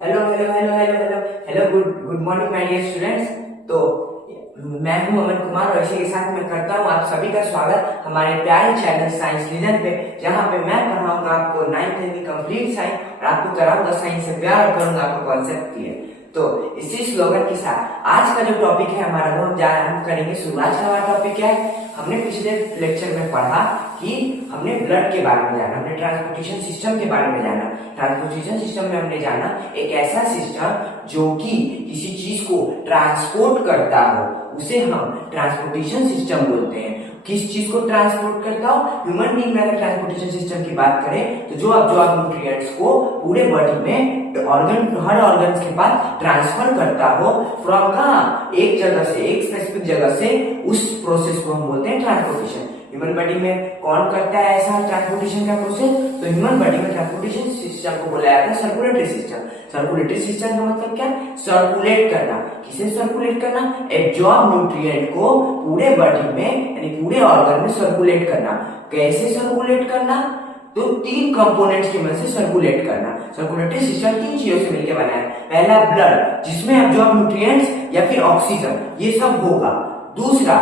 Hello hello hello hello hello hello good good morning my dear students. तो मैं हूं अमन कुमार और इसी के साथ मैं करता हूं आप सभी का स्वागत हमारे प्यारे चैनल साइंस लीजन पे, जहां पे मैं पढ़ाऊंगा आपको 9th की कंप्लीट साइंस और आपको कराऊंगा साइंस से प्यार और करूंगा आपको कॉन्सेप्ट क्लियर। तो इसी स्लोगन के साथ आज का जो टॉपिक है हमारा वो हम करेंगे शुरुआत का। हमारा टॉपिक क्या है? हमने पिछले लेक्चर में पढ़ा कि हमने ब्लड के बारे में जाना, हमने ट्रांसपोर्टेशन सिस्टम के बारे में जाना। ट्रांसपोर्टेशन सिस्टम में हमने जाना एक ऐसा सिस्टम जो कि किसी चीज को ट्रांसपोर्ट करता हो, उसे हम ट्रांसपोर्टेशन सिस्टम बोलते हैं। किस चीज को ट्रांसपोर्ट करता हो? ह्यूमन बीइंग में अगर ट्रांसपोर्टेशन सिस्टम की बात करें तो जो अब्जॉर्ब न्यूट्रिएंट्स को पूरे बॉडी में हर ऑर्गन के पास ट्रांसफर करता हो फ्रॉम कहाँ, एक जगह से, एक स्पेसिफिक जगह से, उस प्रोसेस को हम बोलते हैं ट्रांसपोर्टेशन। ह्यूमन बॉडी में कौन करता है ऐसा ट्रांसपोर्टेशन का प्रोसेस? तो ह्यूमन बॉडी में ट्रांसपोर्टेशन सिस्टम को बोला जाता है सर्कुलेटरी सिस्टम। सर्कुलेटरी सिस्टम का मतलब क्या? सर्कुलेट करना। किसे सर्कुलेट करना? एब्जॉर्ब न्यूट्रिएंट को पूरे बॉडी में यानी पूरे ऑर्गन में सर्कुलेट करना। कैसे सर्कुलेट करना? तो तीन कंपोनेंट्स की मदद से सर्कुलेट करना। सर्कुलेटरी सिस्टम तीन चीजों से मिलकर बना है। पहला ब्लड, जिसमें एब्जॉर्ब न्यूट्रिएंट्स या फिर ऑक्सीजन ये सब होगा। दूसरा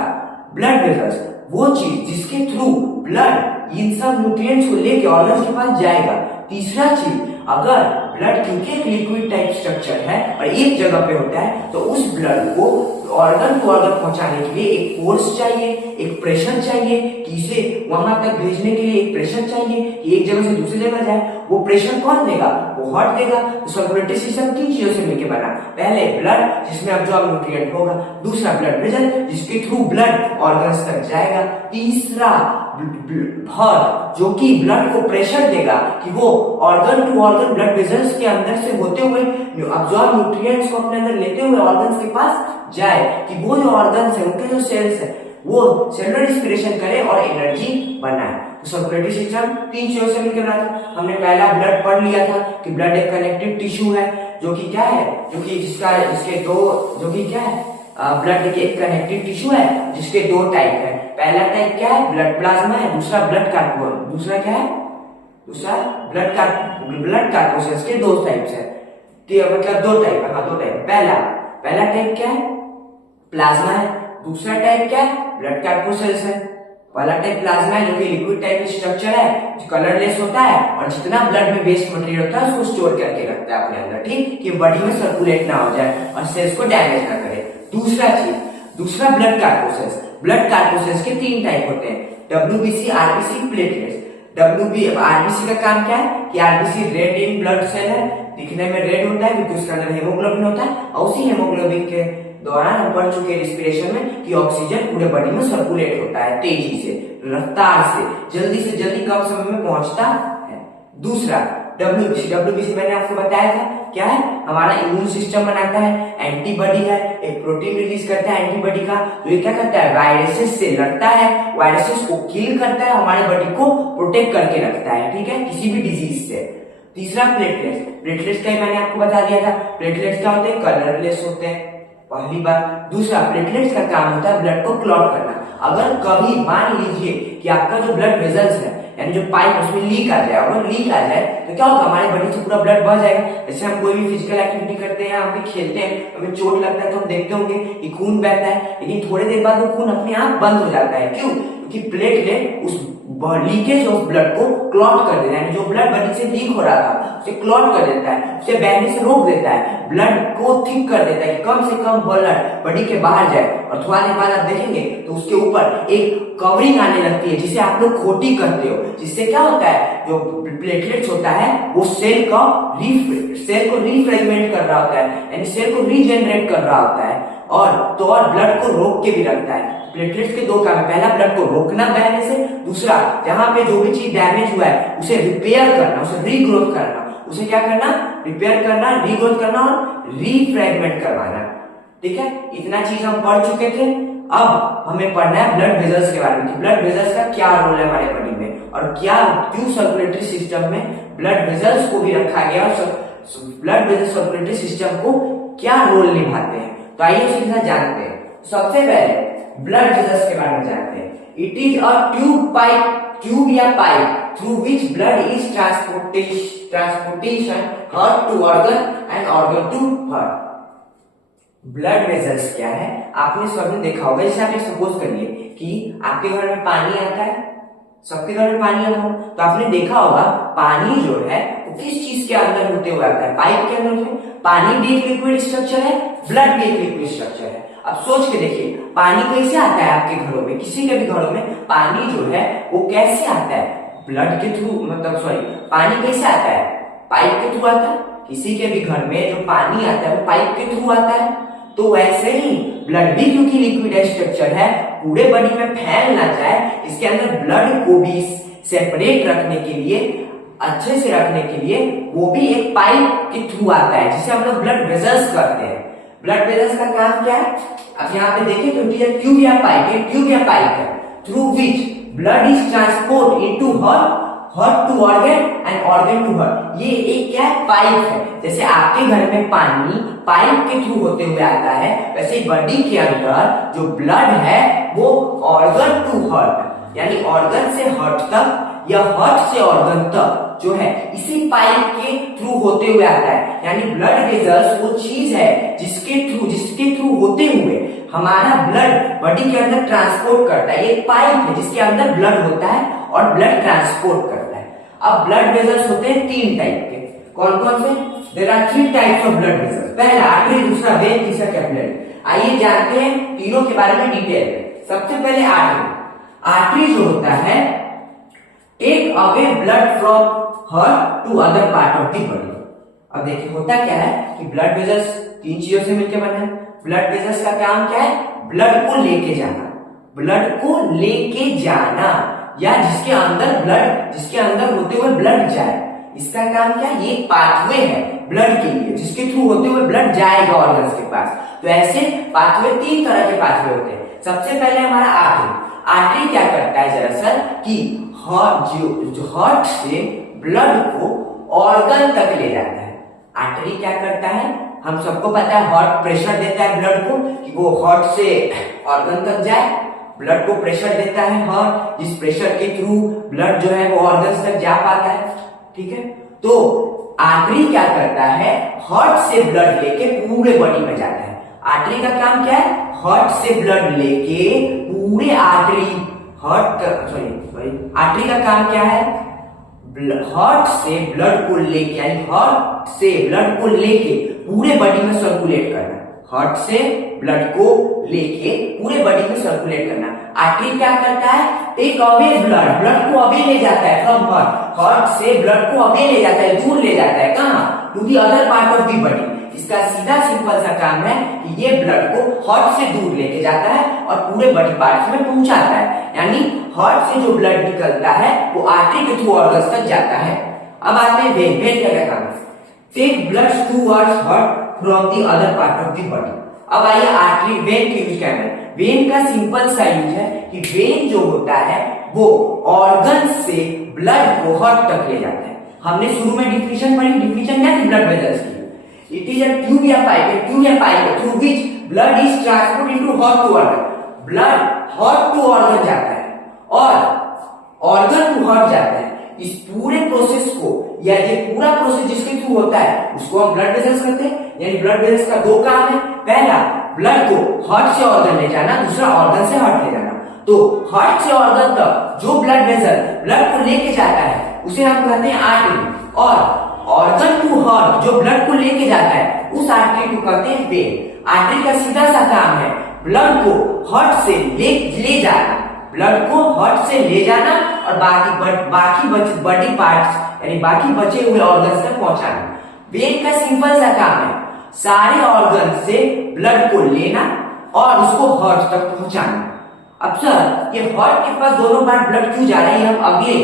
ब्लड वेसल्स, वो चीज जिसके थ्रू ब्लड इन सब न्यूट्रिएंट्स को लेके ऑर्गन के पास जाएगा। तीसरा चीज, अगर ब्लड क्योंकि एक लिक्विड टाइप स्ट्रक्चर है और एक जगह पे होता है तो उस ब्लड को ऑर्गन टू ऑर्गन पहुंचाने के लिए एक फोर्स चाहिए, एक प्रेशर चाहिए कि इसे वहां तक भेजने के लिए एक प्रेशर चाहिए कि एक जगह से दूसरी जगह जाए। वो प्रेशर कौन देगा? वो हार्ट देगा। तो सर्कुलेटरी सिस्टम तीन चीजों से मिलकर बना। पहले ब्लड, जिसमें अब्जॉर्ब न्यूट्रिएंट होगा। दूसरा ब्लड वेसल, जिसके थ्रू ब्लड ऑर्गन्स तक जाएगा। तीसरा हार्ट, जो कि ब्लड को प्रेशर देगा कि वो organ to organ blood vessels के अंदर से होते हुए अब्जॉर्ब न्यूट्रिएंट्स को अपने अंदर लेते हुए ऑर्गन्स के पास जाए कि वो जो ऑर्गन्स है, उनके जो सेल्स है, वो सेलुलर रेस्पिरेशन करे और एनर्जी बनाए। तो सर्कुलेटरी सिस्टम तीन चीजों से मिलकर बना था। हमने पहला ब्लड पढ़ लिया था कि ब्लड एक कनेक्टिव टिश्यू है, जो कि क्या है, जो कि जिसके दो, जो कि क्या है, ब्लड के एक कनेक्टिव टिश्यू है जिसके दो टाइप है। पहला टाइप क्या है? ब्लड प्लाज्मा है। दूसरा ब्लड कार्पोल। दूसरा क्या है? दूसरा ब्लड कार्पोसेल्स के दो टाइप्स है। मतलब दो टाइप है। हाँ, दो टाइप। पहला टाइप क्या है? प्लाज्मा है। दूसरा टाइप क्या है? ब्लड कार्पोसेल्स है। पहला टाइप प्लाज्मा है जो कि लिक्विड टाइप स्ट्रक्चर है, जो कलरलेस होता है और जितना ब्लड में वेस्ट मटेरियल होता है उसको स्टोर करके रखता है अपने अंदर, ठीक, कि बॉडी में सर्कुलेट ना हो जाए और सेल्स को डैमेज ना करे। दूसरा ब्लड कार्पोसेल्स। ब्लड कार्पोसेल्स के तीन टाइप होते हैं, डब्ल्यूबीसी, आरबीसी, प्लेटलेट्स। आरबीसी का काम क्या है कि RBC red in blood cell है, दिखने में रेड होता है क्योंकि उसके अंदर हेमोग्लोबिन होता है और उसी हेमोग्लोबिन के दौरान हम पढ़ चुके रिस्पिरेशन में कि ऑक्सीजन पूरे बॉडी में सर्कुलेट होता है तेजी से, रफ्तार से जल्दी कम समय में पहुंचता है। दूसरा डब्ल्यूबीसी मैंने आपको बताया था क्या है? हमारा इम्यून सिस्टम बनाता है, एंटीबॉडी है, एक प्रोटीन रिलीज करता है एंटीबॉडी का, तो ये क्या करता है? वायरसेस से लड़ता है, वायरसेस को किल करता है, हमारी बॉडी को प्रोटेक्ट करके रखता है, ठीक है, किसी भी डिजीज से। तीसरा प्लेटलेट्स का मैंने आपको बता दिया था। प्लेटलेट्स क्या होते हैं? कलरलेस होते हैं, पहली बात। दूसरा, प्लेटलेट्स का काम होता है ब्लड को क्लॉट करना। अगर कभी मान लीजिए कि आपका जो ब्लड वेसल्स है यानी जो पाइप उसमें लीक आ जाए, अगर लीक आ जाए तो क्या होगा? हमारे बॉडी से पूरा ब्लड बह जाएगा। जैसे हम कोई भी फिजिकल एक्टिविटी करते हैं, हम भी खेलते हैं, हमें चोट लगता है तो हम देखते होंगे कि खून बहता है, लेकिन थोड़ी देर बाद वो खून अपने आप बंद हो जाता है। क्यों? क्योंकि प्लेटलेट उस लीकेज ऑफ ब्लड को क्लॉट कर देता है, जो ब्लड बॉडी से लीक हो रहा था उसे क्लॉट कर देता है, उसे बहने से रोक देता है, ब्लड को थिक कर देता है कि कम से कम ब्लड बॉडी के बाहर जाए। और थोड़ा देर बाद आप देखेंगे तो उसके ऊपर एक कवरिंग आने लगती है जिसे आप लोग खोटी कहते हो, जिससे क्या होता है? जो प्लेटलेट्स होता है वो सेल को रीफ्रेगमेंट कर रहा होता है, यानी सेल को रीजेनरेट कर रहा होता है और ब्लड को रोक के भी रखता है। प्लेटलेट्स के दो काम है, पहला ब्लड को रोकना बहने से, दूसरा जहां पे जो भी चीज डैमेज हुआ है उसे रिपेयर करना, उसे रीग्रोथ करना। उसे क्या करना? रिपेयर करना, रीग्रोथ करना और रीफ्रेगमेंट करवाना, ठीक है। इतना चीज हम पढ़ चुके थे। अब हमें पढ़ना है ब्लड वेसल्स के बारे में। ब्लड वेसल्स का क्या रोल है हमारे बॉडी में और क्यों सर्कुलेटरी सिस्टम में ब्लड वेसल्स को भी रखा गया और ब्लड वेसल सर्कुलेटरी सिस्टम को क्या रोल निभाते हैं। तो आइए उसके साथ जानते हैं। सबसे पहले ब्लड वेसल्स के बारे में जानते हैं। इट इज अ ट्यूब या pipe through which blood is transportation heart to organ and organ to heart. Blood vessels क्या है? आपने सबने देखा होगा, जैसे आप सपोज करिए कि आपके घर में पानी आता है, सबके घर में पानी आता है, तो आपने देखा होगा पानी जो है वो किस चीज के अंदर होते हुए आता है? पाइप के अंदर होते। पानी भी एक लिक्विड स्ट्रक्चर है, ब्लड भी एक लिक्विड स्ट्रक्चर है। अब सोच के देखिए पानी कैसे आता है आपके घरों में, किसी के भी घरों में पानी जो है वो कैसे आता है? ब्लड के थ्रू, मतलब सॉरी, पानी कैसे आता है? पाइप के थ्रू आता है। किसी के भी घर में जो पानी आता है वो पाइप के थ्रू आता है। तो वैसे ही ब्लड भी क्योंकि लिक्विड स्ट्रक्चर है, पूरे बॉडी में फैल ना जाए, इसके अंदर ब्लड को भी सेपरेट रखने के लिए, अच्छे से रखने के लिए वो भी एक पाइप के थ्रू आता है, जिसे हम लोग ब्लड वेजल्स करते हैं। ब्लड वेजल्स का काम क्या है? अब यहाँ पे देखिए तो ट्यूब या पाइप, ये ट्यूब या पाइप है through which blood is transport into heart to organ and organ to heart. ये एक क्या है? पाइप है। जैसे आपके घर में पानी पाइप के थ्रू होते हुए आता है, वैसे बॉडी के अंदर जो ब्लड है वो ऑर्गन टू हार्ट, यानी ऑर्गन से हार्ट तक या हार्ट से ऑर्गन तक जो है इसी पाइप के थ्रू होते हुए आता है। यानी ब्लड वेजल्स वो चीज है जिसके थ्रू होते हुए हमारा ब्लड बॉडी के अंदर ट्रांसपोर्ट करता है। ये पाइप है जिसके अंदर ब्लड होता है और ब्लड ट्रांसपोर्ट करता है। अब ब्लड वेजल्स होते हैं 3 टाइप के। कौन कौन से? There are 3 types of blood vessels. पहला आर्टरी, दूसरा वेन, तीसरा कैपिलरी। आइए जानते हैं तीनों के बारे में डिटेल में। सबसे पहले आर्टरी। आर्टरी जो होता है take away blood from heart to other part of the body. अब देखिए होता क्या है कि ब्लड वेजल्स 3 चीजों से मिलकर बने हैं। ब्लड वेजल्स का काम क्या है? ब्लड को लेके जाना, ब्लड को लेके जाना, या जिसके अंदर होते हुए ब्लड जाए, इसका काम क्या है? ये पाथवे है ब्लड के लिए, जिसके थ्रू होते हुए ब्लड जाएगा ऑर्गन्स के पास। तो ऐसे पाथवे 3 तरह के पाथवे होते हैं। सबसे पहले हमारा आर्टरी। आर्टरी क्या करता है दरअसल कि हार्ट से ब्लड को ऑर्गन तक ले जाता है। आर्टरी क्या करता है? हम सबको पता है हार्ट प्रेशर देता है ब्लड को कि वो हार्ट से ऑर्गन तक जाए। ब्लड को प्रेशर देता है हार्ट, जिस प्रेशर के थ्रू ब्लड जो है वो ऑर्गन्स तक जा पाता है। ठीक है, तो आर्टरी क्या करता है? हार्ट से ब्लड लेके पूरे बॉडी में जाता है। आर्टरी का काम क्या है? हार्ट से ब्लड लेके पूरे आर्टरी का काम क्या है? हार्ट से ब्लड को लेके, यानी हार्ट से ब्लड को लेके पूरे बॉडी में सर्कुलेट करना। हार्ट से ब्लड को लेके पूरे बॉडी में सर्कुलेट करना। आर्टरी क्या करता है? टेक अवे ब्लड को अवे ले जाता है फ्रॉम हार्ट से ब्लड को अवे ले जाता है, दूर ले जाता है। कहां? To the other part of the body. इसका सीधा सिंपल सा काम है कि ये ब्लड को हार्ट से दूर लेके जाता है और पूरे बॉडी पार्ट्स में पहुंचाता है। यानी हार्ट से जो ब्लड निकलता है वो आर्टरी के थ्रू ऑर्गन्स तक जाता है। अब आते हैं वेन। वेन क्या काम है? Take blood towards heart from the other part of the body. अब आइए आर्टरी वेन के यूज क्या है? वेन का सिंपल सा यूज है कि वेन जो होता है वो ऑर्गन से ब्लड को हार्ट तक ले जाता है। हमने शुरू में डिफिनेशन पढ़ी, डिफिनेशन क्या थी ब्लड वेजल्स की? इट इज अ ट्यूब या pipe through which blood is transport into heart to organ. Blood heart to organ जाता है और ऑर्गन टू हार्ट जाता है। इस पूरे प्रोसेस को, या ये पूरा प्रोसेस जिसके थ्रू होता है उसको हम ब्लड वेजल्स कहते हैं। यानी ब्लड वेजल्स का 2 काम है। पहला ब्लड को हार्ट से ऑर्गन ले जाना, दूसरा ऑर्गन से हार्ट ले जाना। तो हार्ट से ऑर्गन तक जो ब्लड वेजल ब्लड को लेके जाता है उसे हम कहते हैं आर्टरी, और ऑर्गन टू हार्ट जो ब्लड को लेके जाता है उस आर्टरी को कहते हैं वेन। आर्टरी का सीधा सा काम है ब्लड को हार्ट से ले जाना, ब्लड को हार्ट से ले जाना और बाकी बॉडी पार्ट्स यानी बाकी बचे हुए ऑर्गन्स तक पहुंचाना। वेन का सिंपल सा काम है सारे ऑर्गन से ब्लड को लेना और उसको हार्ट तक पहुंचाना। अब सर ये हार्ट के पास दोनों पार्ट ब्लड क्यों जा रहे हैं, हम अगले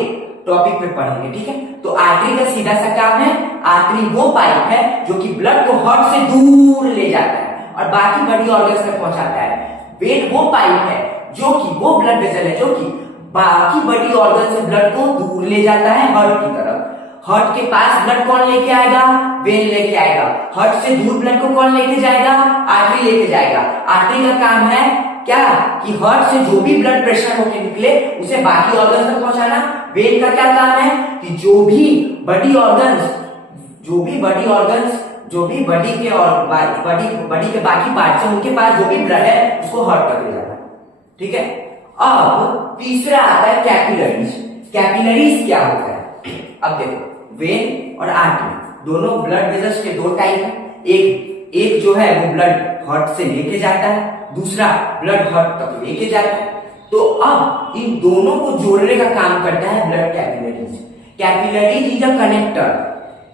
टॉपिक पे पढ़ेंगे। ठीक है, तो आर्टरी का सीधा सा काम है, आर्टरी वो पाइप है जो कि ब्लड को हार्ट से दूर ले जाता है और बाकी बॉडी ऑर्गन्स तक पहुंचाता है। वेन वो पाइप है जो कि वो ब्लड वेसल है जो कि बाकी बॉडी ऑर्गन से ब्लड को दूर ले जाता है हार्ट की तरफ। हार्ट के पास ब्लड कौन लेके आएगा? वेन लेके आएगा। हार्ट से दूर ब्लड को कौन लेके जाएगा? आर्टरी लेके जाएगा। आर्टरी का काम है क्या कि हार्ट से जो भी ब्लड प्रेशर होकर निकले उसे बाकी ऑर्गन तक पहुंचाना, वेन का क्या काम है कि जो भी बॉडी ऑर्गन्स, जो भी बॉडी के और बॉडी के बाकी पार्ट्स हैं, उनके पास जो भी ब्लड है उसको हार्ट तक ले जाता है। ठीक है। अब तीसरा आता है कैपिलरीज। कैपिलरीज क्या होता है? अब देखो, वेन और आर्टरी दोनों ब्लड वेसल्स के दो टाइप है। एक जो है वो ब्लड हार्ट से लेके जाता है, दूसरा ब्लड हार्ट तक लेके जाता है। तो अब इन दोनों को जोड़ने का काम करता है blood capillaries. Capillaries is a connector.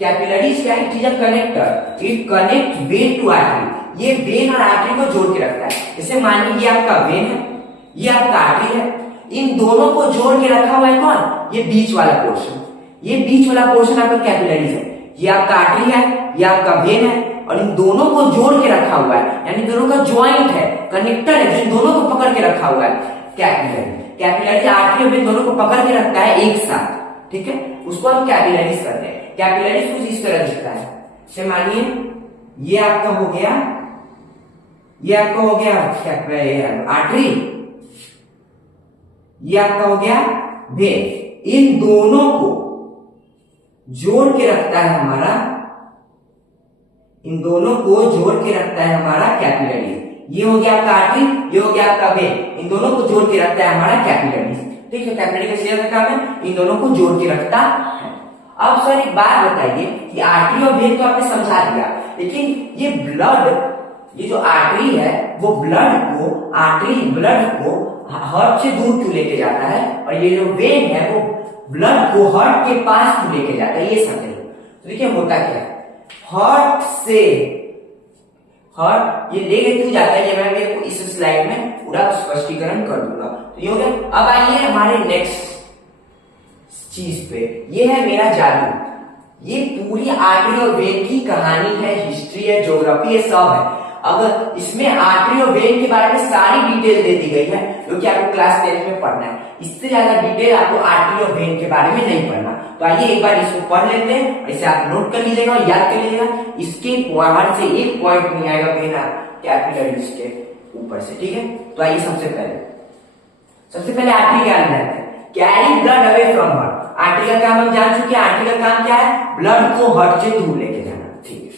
Capillaries क्या है? It is a connector. It connect vein to artery. ये वेन और आर्टरी को जोड़ के रखता है। जैसे मान लीजिए आपका वेन है, ये आपका आर्टरी है, इन दोनों को जोड़ के रखा हुआ है कौन? ये बीच वाला पोर्शन। ये बीच वाला पोर्शन आपका कैपिलरीज है। ये आपका आर्टरी है, ये आपका वेन है, और इन दोनों को जोड़ के रखा हुआ है, यानी दोनों का ज्वाइंट है, कनेक्टर है, जो इन दोनों को पकड़ के रखा हुआ है कैपिलरी। कैपिलरी आर्टरी और वेन दोनों को पकड़ के रखता है एक साथ। ठीक है, उसको हम कैपिलरीज कहते हैं। कैपिलरीज कुछ इस तरह दिखता है। जैसे मानिए ये आपका हो गया, ये आपका हो गया आर्टरी, ये आपका हो गया वेन। इन दोनों को जोड़ के रखता है हमारा, इन दोनों को जोड़ के रखता है हमारा कैपिलरी। ये हो गया आपका आर्टरी, ये हो गया आपका वेन, इन दोनों को जोड़ के रखता है हमारा कैपिलरी। ठीक है, कैपिलरी का सीधा काम है इन दोनों को जोड़ के रखता है। अब सर एक बात बताइए कि आर्टरी और वेन तो आपने समझा दिया, लेकिन ये ब्लड, ये जो आर्टरी है वो ब्लड को हार्ट से दूर क्यों लेके जाता है, और ये जो वेन है वो ब्लड को हार्ट के पास क्यों लेके जाता है, ये समझिए। तो देखिए होता क्या है, हार्ट ये लेके क्यों जाता है, ये मैं आपको इस स्लाइड में पूरा स्पष्टीकरण कर दूंगा। तो ये हो गया। अब आइए हमारे नेक्स्ट चीज पे, ये है मेरा जादू। ये पूरी आर्टरी और वेन की कहानी है, हिस्ट्री है, ज्योग्राफी है, सब है। अगर इसमें आर्टरी और वेन के बारे में सारी डिटेल दे दी गई है, जो कि आपको क्लास 10 में पढ़ना है। इससे ज्यादा डिटेल आपको आर्टरी और वेन के बारे में नहीं पढ़ना। तो आइए एक बार इसको पढ़ लेते हैं, इसे आप नोट कर लीजिएगा और याद कर लीजिएगा। इसके बाहर से एक पॉइंट नहीं आएगा वेन कैपिलरीज के ऊपर से। ठीक है, तो आइए सबसे पहले आर्टरी क्या है? Carry blood away from heart. Artery का काम हम जान चुके हैं। आर्टरी का काम क्या है? ब्लड को हार्ट से दूर लेके जाना। ठीक है।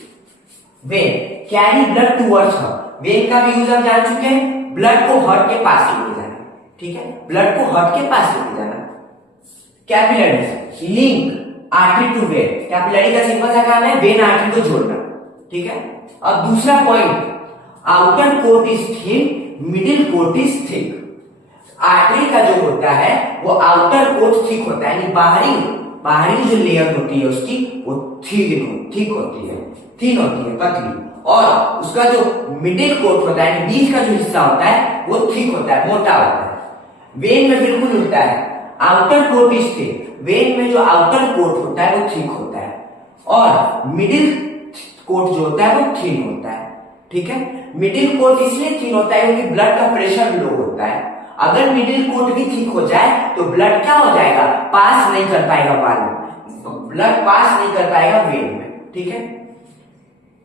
When carry blood towards heart. When का भी यूज हम जान चुके हैं, ब्लड को हार्ट के पास लेके जाना। ठीक है, ब्लड को हार्ट के पास लेके जाना। Capillaries link artery to vein. Capillary का सिंपल सा काम है वेन आर्टरी को जोड़ना। ठीक है। अब दूसरा point, outer coat is thin, middle coat is thick. Artery का जो होता है वो आउटर कोट थिक होता है, यानी बाहरी जो लेयर होती है उसकी वो थिक होती है, थिन होती है, पतली। और उसका जो मिडिल कोट होता है, बीच का जो हिस्सा होता है वो थिक होता है, मोटा होता है। वेन में बिल्कुल उल्टा है, outer coat is thick. Vein में जो आउटर कोट होता है वो थिक होता है, और मिडिल कोट जो होता है वो थिन होता है। ठीक है, मिडिल कोट इसलिए थिन होता है क्योंकि ब्लड का प्रेशर लो होता है। अगर मिडिल कोट भी ठीक हो जाए तो ब्लड क्या हो जाएगा? पास नहीं कर पाएगा वाल में, ब्लड पास नहीं कर पाएगा वेन में। ठीक है।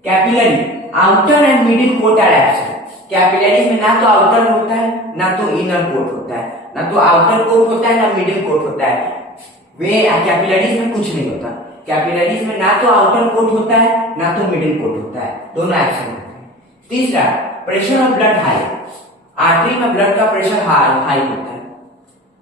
Capillary outer and middle coat are absent. Capillary में ना तो आउटर होता है ना तो इनर कोट होता है, ना तो आउटर कोट होता है ना मिडिल कोट होता है। वे कैपिलरीज में कुछ नहीं होता। कैपिलरीज में ना तो आउटर कोट होता है ना तो मिडिल कोट होता है, दोनों एब्सेंट होते हैं। तीसरा, pressure of blood high. Artery में ब्लड का प्रेशर हाई होता है।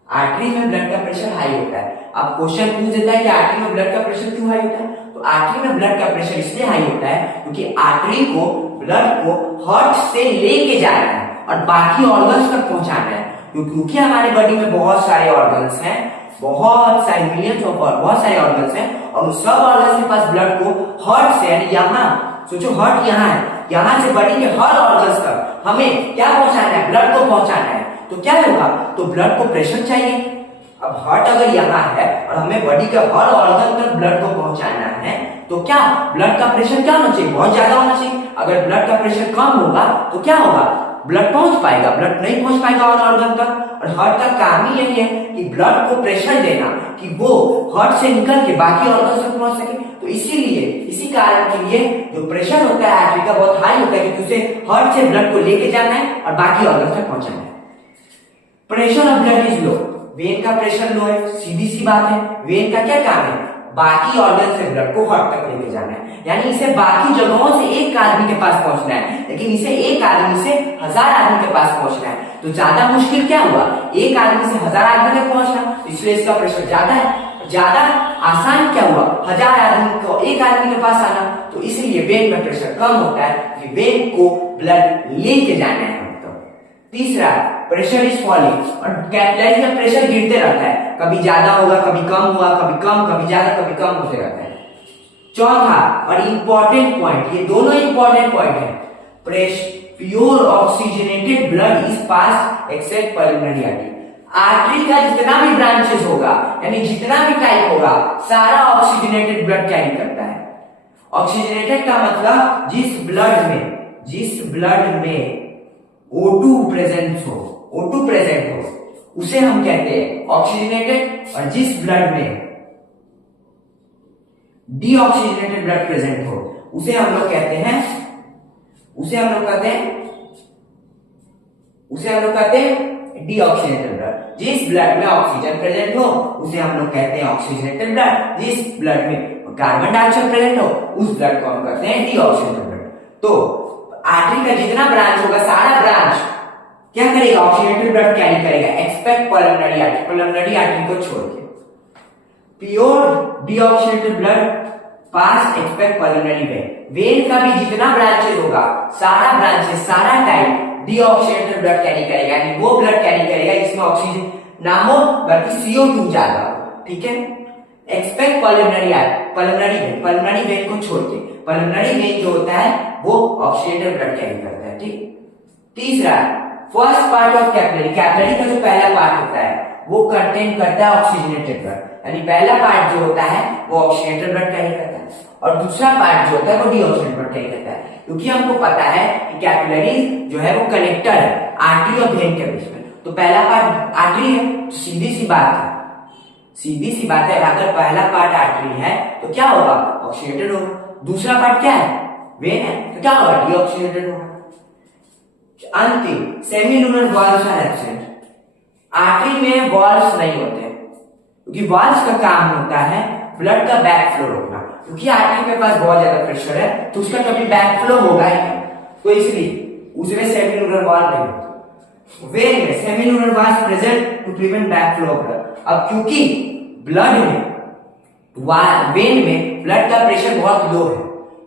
आर्टरी में ब्लड का प्रेशर हाई होता है। अब क्वेश्चन पूछ देता है कि आर्टरी में ब्लड का प्रेशर क्यों हाई होता है? तो आर्टरी में ब्लड का प्रेशर इसलिए हाई होता है क्योंकि आर्टरी को ब्लड को हार्ट से लेके जाना है और बाकी ऑर्गन्स तक पहुंचाना है। क्योंकि हमारे बॉडी में बहुत सारे ऑर्गन्स हैं, बहुत सारे मिलियंस ऑफ बहुत सारे ऑर्गन्स हैं, और उन सब ऑर्गन्स के पास ब्लड को हार्ट से, यानी यहाँ सोचो हार्ट यहाँ है, यहाँ से बॉडी के हर ऑर्गन्स तक हमें क्या पहुंचाना है? ब्लड को पहुंचाना है। तो क्या होगा? तो ब्लड को प्रेशर चाहिए। अब हार्ट अगर यहाँ है और हमें बॉडी के हर ऑर्गन तक ब्लड को पहुंचाना है, तो क्या ब्लड का प्रेशर क्या होना चाहिए? बहुत ज्यादा होना चाहिए। अगर ब्लड का प्रेशर कम होगा तो क्या होगा? ब्लड पहुंच पाएगा, ब्लड नहीं पहुंच पाएगा और ऑर्गन तक। और हार्ट का काम ही यही है कि ब्लड को प्रेशर देना कि वो हार्ट से निकल के बाकी ऑर्गन तक पहुंच सके। तो इसीलिए, इसी कारण के लिए जो प्रेशर होता है आर्टरी का बहुत हाई होता है, क्योंकि उसे हार्ट से ब्लड को लेके जाना है और बाकी ऑर्गन तक पहुंचाना है। Pressure of blood is low. When का प्रेशर लो है, सीधी सी बात है। वेन का क्या काम है, बाकी ऑर्गन से ब्लड को हार्ट तक लेके जाना है, यानी इसे बाकी जगहों से एक आदमी के पास पहुंचना है, लेकिन इसे एक आदमी से 1000 आदमी के पास पहुंचना है। तो ज्यादा मुश्किल क्या हुआ, एक आदमी से 1000 आदमी तक पहुंचना, इसलिए इसका प्रेशर ज्यादा है। ज्यादा आसान क्या हुआ, 1000 आदमी को एक आदमी के पास आना, तो इसलिए वेन में प्रेशर कम होता है कि वेन को ब्लड लेके जाना है। तीसरा, प्रेशर इज फॉलिंग, और कैपिलरी का प्रेशर गिरते रहता है, कभी ज्यादा होगा, कभी कम हुआ, कभी कम, कभी ज्यादा, कभी कम होते रहता है। चौथा और इंपॉर्टेंट पॉइंट, ये दोनों इंपॉर्टेंट पॉइंट है, pure oxygenated blood is pass accept pulmonary artery. Artery का जितना भी ब्रांचेस होगा, यानी जितना भी टाइप होगा, सारा ऑक्सीजनेटेड ब्लड कैरी करता है। ऑक्सीजनेटेड का मतलब जिस ब्लड में O2 प्रेजेंट हो उसे हम कहते हैं ऑक्सीजनेटेड, और जिस ब्लड में डीऑक्सीजनेटेड ब्लड प्रेजेंट हो उसे हम लोग कहते हैं डीऑक्सीजनेटेड ब्लड। जिस ब्लड में ऑक्सीजन प्रेजेंट हो उसे हम लोग कहते हैं ऑक्सीजनेटेड ब्लड। जिस ब्लड में कार्बन डाइऑक्साइड प्रेजेंट हो उस ब्लड को हम कहते हैं डीऑक्सीजनेटेड ब्लड। तो आर्टरी का जितना ब्रांच होगा, सारा ब्रांच क्या करेगा, ऑक्सीजनेटेड ब्लड कैरी करेगा एक्सेप्ट पल्मोनरी आर्टरी को छोड़ के। Pure deoxygenated blood pass accept pulmonary vein का भी जितना ब्रांचेस होगा, सारा टाइप डीऑक्सीजनेटेड ब्लड कैरी करेगा, यानी वो ब्लड कैरी करेगा जिसमें ऑक्सीजन ना हो बल्कि CO2 ज्यादा हो, ठीक है। एक्सेप्ट पल्मोनरी वेन को छोड़ के, पल्मोनरी वेन जो होता है वो ऑक्सीजनेटेड ब्लड कैरी करता है, ठीक। तीसरा, फर्स्ट पार्ट ऑफ कैपिलरी का जो पहला पार्ट होता है वो कंटेन करता है ऑक्सीजनेटेड ब्लड, यानी पहला पार्ट जो होता है वो ऑक्सीजनेटेड ब्लड कैरी करता है, और दूसरा पार्ट जो होता है वो डीऑक्सीजनेटेड ब्लड कैरी करता है। क्योंकि हमको पता है कि कैपिलरी जो है वो कनेक्टर है आर्टरी और वेन के बीच में, तो पहला पार्ट आर्टरी है, तो सीधी सी बात है, अगर पहला पार्ट आर्टरी है तो क्या होगा, ऑक्सीजनेटेड होगा। दूसरा पार्ट क्या है, वेन है, तो क्या होगा, डीऑक्सीजनेटेड होगा। अंतिम, semilunar valves are absent. Artery में वॉल्व्स नहीं होते, क्योंकि वॉल्व्स का काम होता है ब्लड का बैक फ्लो रोकना, क्योंकि आर्टरी के पास बहुत ज्यादा प्रेशर है तो उसका कभी बैक फ्लो होगा ही नहीं, तो इसलिए उसमें सेमीलुनर वॉल्व नहीं होता। वेन में semilunar valves present to prevent back flow of blood. अब क्योंकि वेन में ब्लड का प्रेशर बहुत लो है,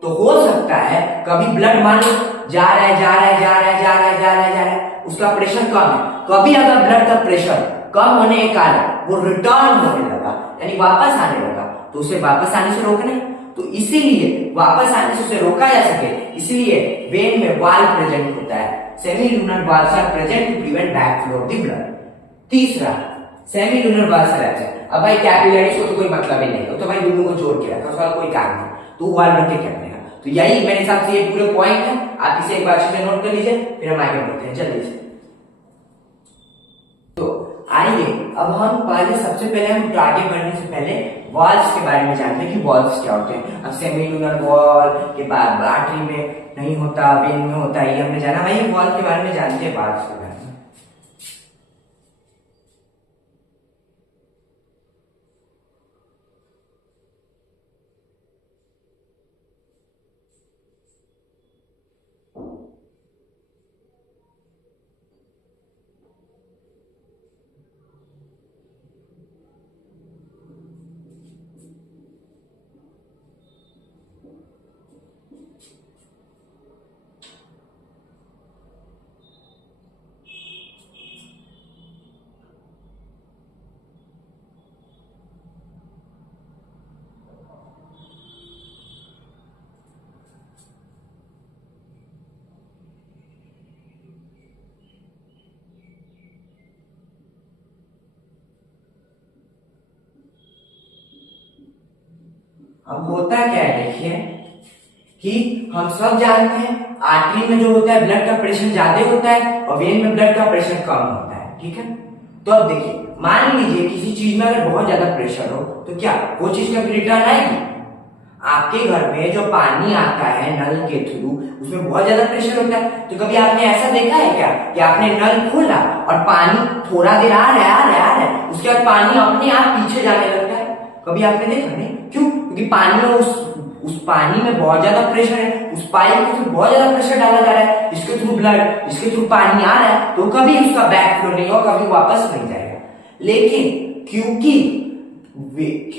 तो हो सकता है कभी ब्लड मान लो जा रहा है, उसका प्रेशर कम है, कभी अगर ब्लड का प्रेशर कम होने के कारण वो रिटर्न होने लगा, यानी वापस आने लगा, तो उसे वापस आने से रोकना है। तो इसीलिए वापस आने से उसे रोका जा सके, इसलिए वेन में वाल्व प्रेजेंट होता है, semilunar valves are present to prevent back flow of the blood. तीसरा, सेमीलुनर वाल्व्स आर एब्सेंट। अब भाई कैपिलरीज को तो कोई मतलब ही नहीं, तो भाई दोनों को जोड़ के रखा, उसका कोई काम नहीं, तो वाल्व रख के क्या करेगा। तो यही मेरे हिसाब से ये पूरे पॉइंट है, आप इसे एक बार अच्छे से नोट कर लीजिए, फिर हम आगे बढ़ते हैं जल्दी से। तो आइए अब हम सबसे पहले हम आगे बढ़ने से पहले वॉल्व्स के बारे में जानते हैं कि वॉल्व्स क्या होते हैं। अब सेमीलुनर वॉल्व के बाद आर्टरी में नहीं होता, वेन में होता है, ये हमने जाना। भाई वॉल्व के बारे में जानते हैं, वॉल्व्स के बारे में। अब होता क्या है, देखिए कि हम सब जानते हैं आर्टरी में जो होता है ब्लड का प्रेशर ज्यादा होता है और वेन में ब्लड का प्रेशर कम होता है, ठीक है। तो अब देखिए, मान लीजिए किसी चीज में अगर बहुत ज्यादा प्रेशर हो तो क्या वो चीज कभी रिटर्न आएगी, आपके घर में जो पानी आता है नल के थ्रू, उसमें बहुत ज्यादा प्रेशर होता है। तो कभी आपने ऐसा देखा है क्या कि आपने नल खोला और पानी थोड़ा देर आ रहा है, उसके बाद पानी अपने आप पीछे जाने लगता है? कभी आपने देखा? नहीं। क्यों? क्योंकि पानी में उस पानी में बहुत ज्यादा प्रेशर है, उस पाइप के थ्रू बहुत ज्यादा प्रेशर डाला जा रहा है, जिसके थ्रू ब्लड, जिसके थ्रू पानी आ रहा है, तो कभी उसका बैक फ्लो नहीं होगा, कभी वापस नहीं जाएगा। लेकिन क्योंकि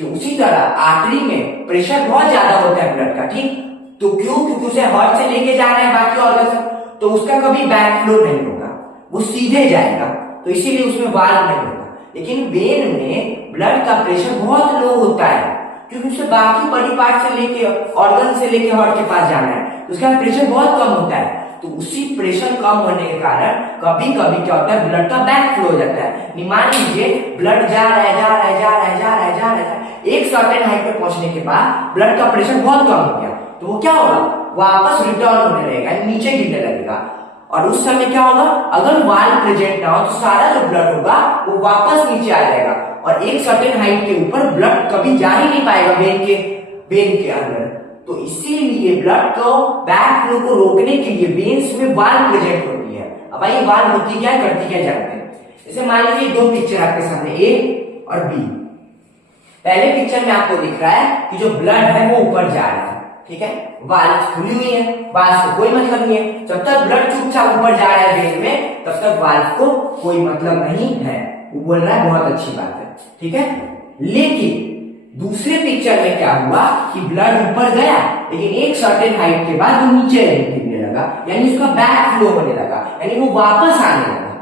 उसी तरह आर्टरी में प्रेशर बहुत ज्यादा होता है ब्लड का, ठीक, तो क्योंकि उसे हार्ट से लेके जाना है बाकी ऑर्गन तक, तो उसका कभी बैक फ्लो नहीं होगा, वो सीधे जाएगा, तो इसीलिए उसमें वाल्व नहीं होगा। लेकिन वेन में ब्लड का प्रेशर बहुत लो होता है, क्योंकि उसे बाकी बड़ी पार्ट से लेके, ऑर्गन से लेके हार्ट के पास जाना है, तो उसका प्रेशर बहुत कम होता है। तो उसी प्रेशर कम होने के कारण कभी कभी क्या होता है, ब्लड का बैक फ्लो हो जाता है। मान लीजिए ब्लड जा रहा है, एक सर्टेन हाइट पे पहुंचने के बाद ब्लड का प्रेशर बहुत कम हो गया, तो वो क्या होगा, वापस रिटर्न होने लगेगा, नीचे गिरने लगेगा। और उस समय क्या होगा, अगर वाल्व प्रेजेंट ना हो तो सारा जो ब्लड होगा वो वापस नीचे आ जाएगा, और एक सर्टेन हाइट के ऊपर ब्लड कभी जा ही नहीं पाएगा वेन के अंदर। तो इसीलिए ब्लड को बैक फ्लो को रोकने के लिए वेन्स में वाल्व प्रेजेंट होती है। अब ये वाल्व होती क्या, करती क्या, जानते हैं। जैसे मान लीजिए दो पिक्चर आपके सामने, ए और बी। पहले पिक्चर में आपको दिख रहा है कि जो ब्लड है वो ऊपर जा रहा है, ठीक है, वाल्व खुली हुई है, वाल्व को कोई मतलब नहीं है। जब तक ब्लड चुपचाप ऊपर जा रहा है वेन में, तब तक वाल्व को कोई मतलब नहीं है। वो बोल रहा है बहुत अच्छी बात है, ठीक है। लेकिन दूसरे पिक्चर में क्या हुआ कि ब्लड ऊपर गया, लेकिन एक सर्टेन हाइट के बाद वो नीचे गिरने लगा, यानी उसका बैक फ्लो होने लगा, यानी वो वापस आने लगा।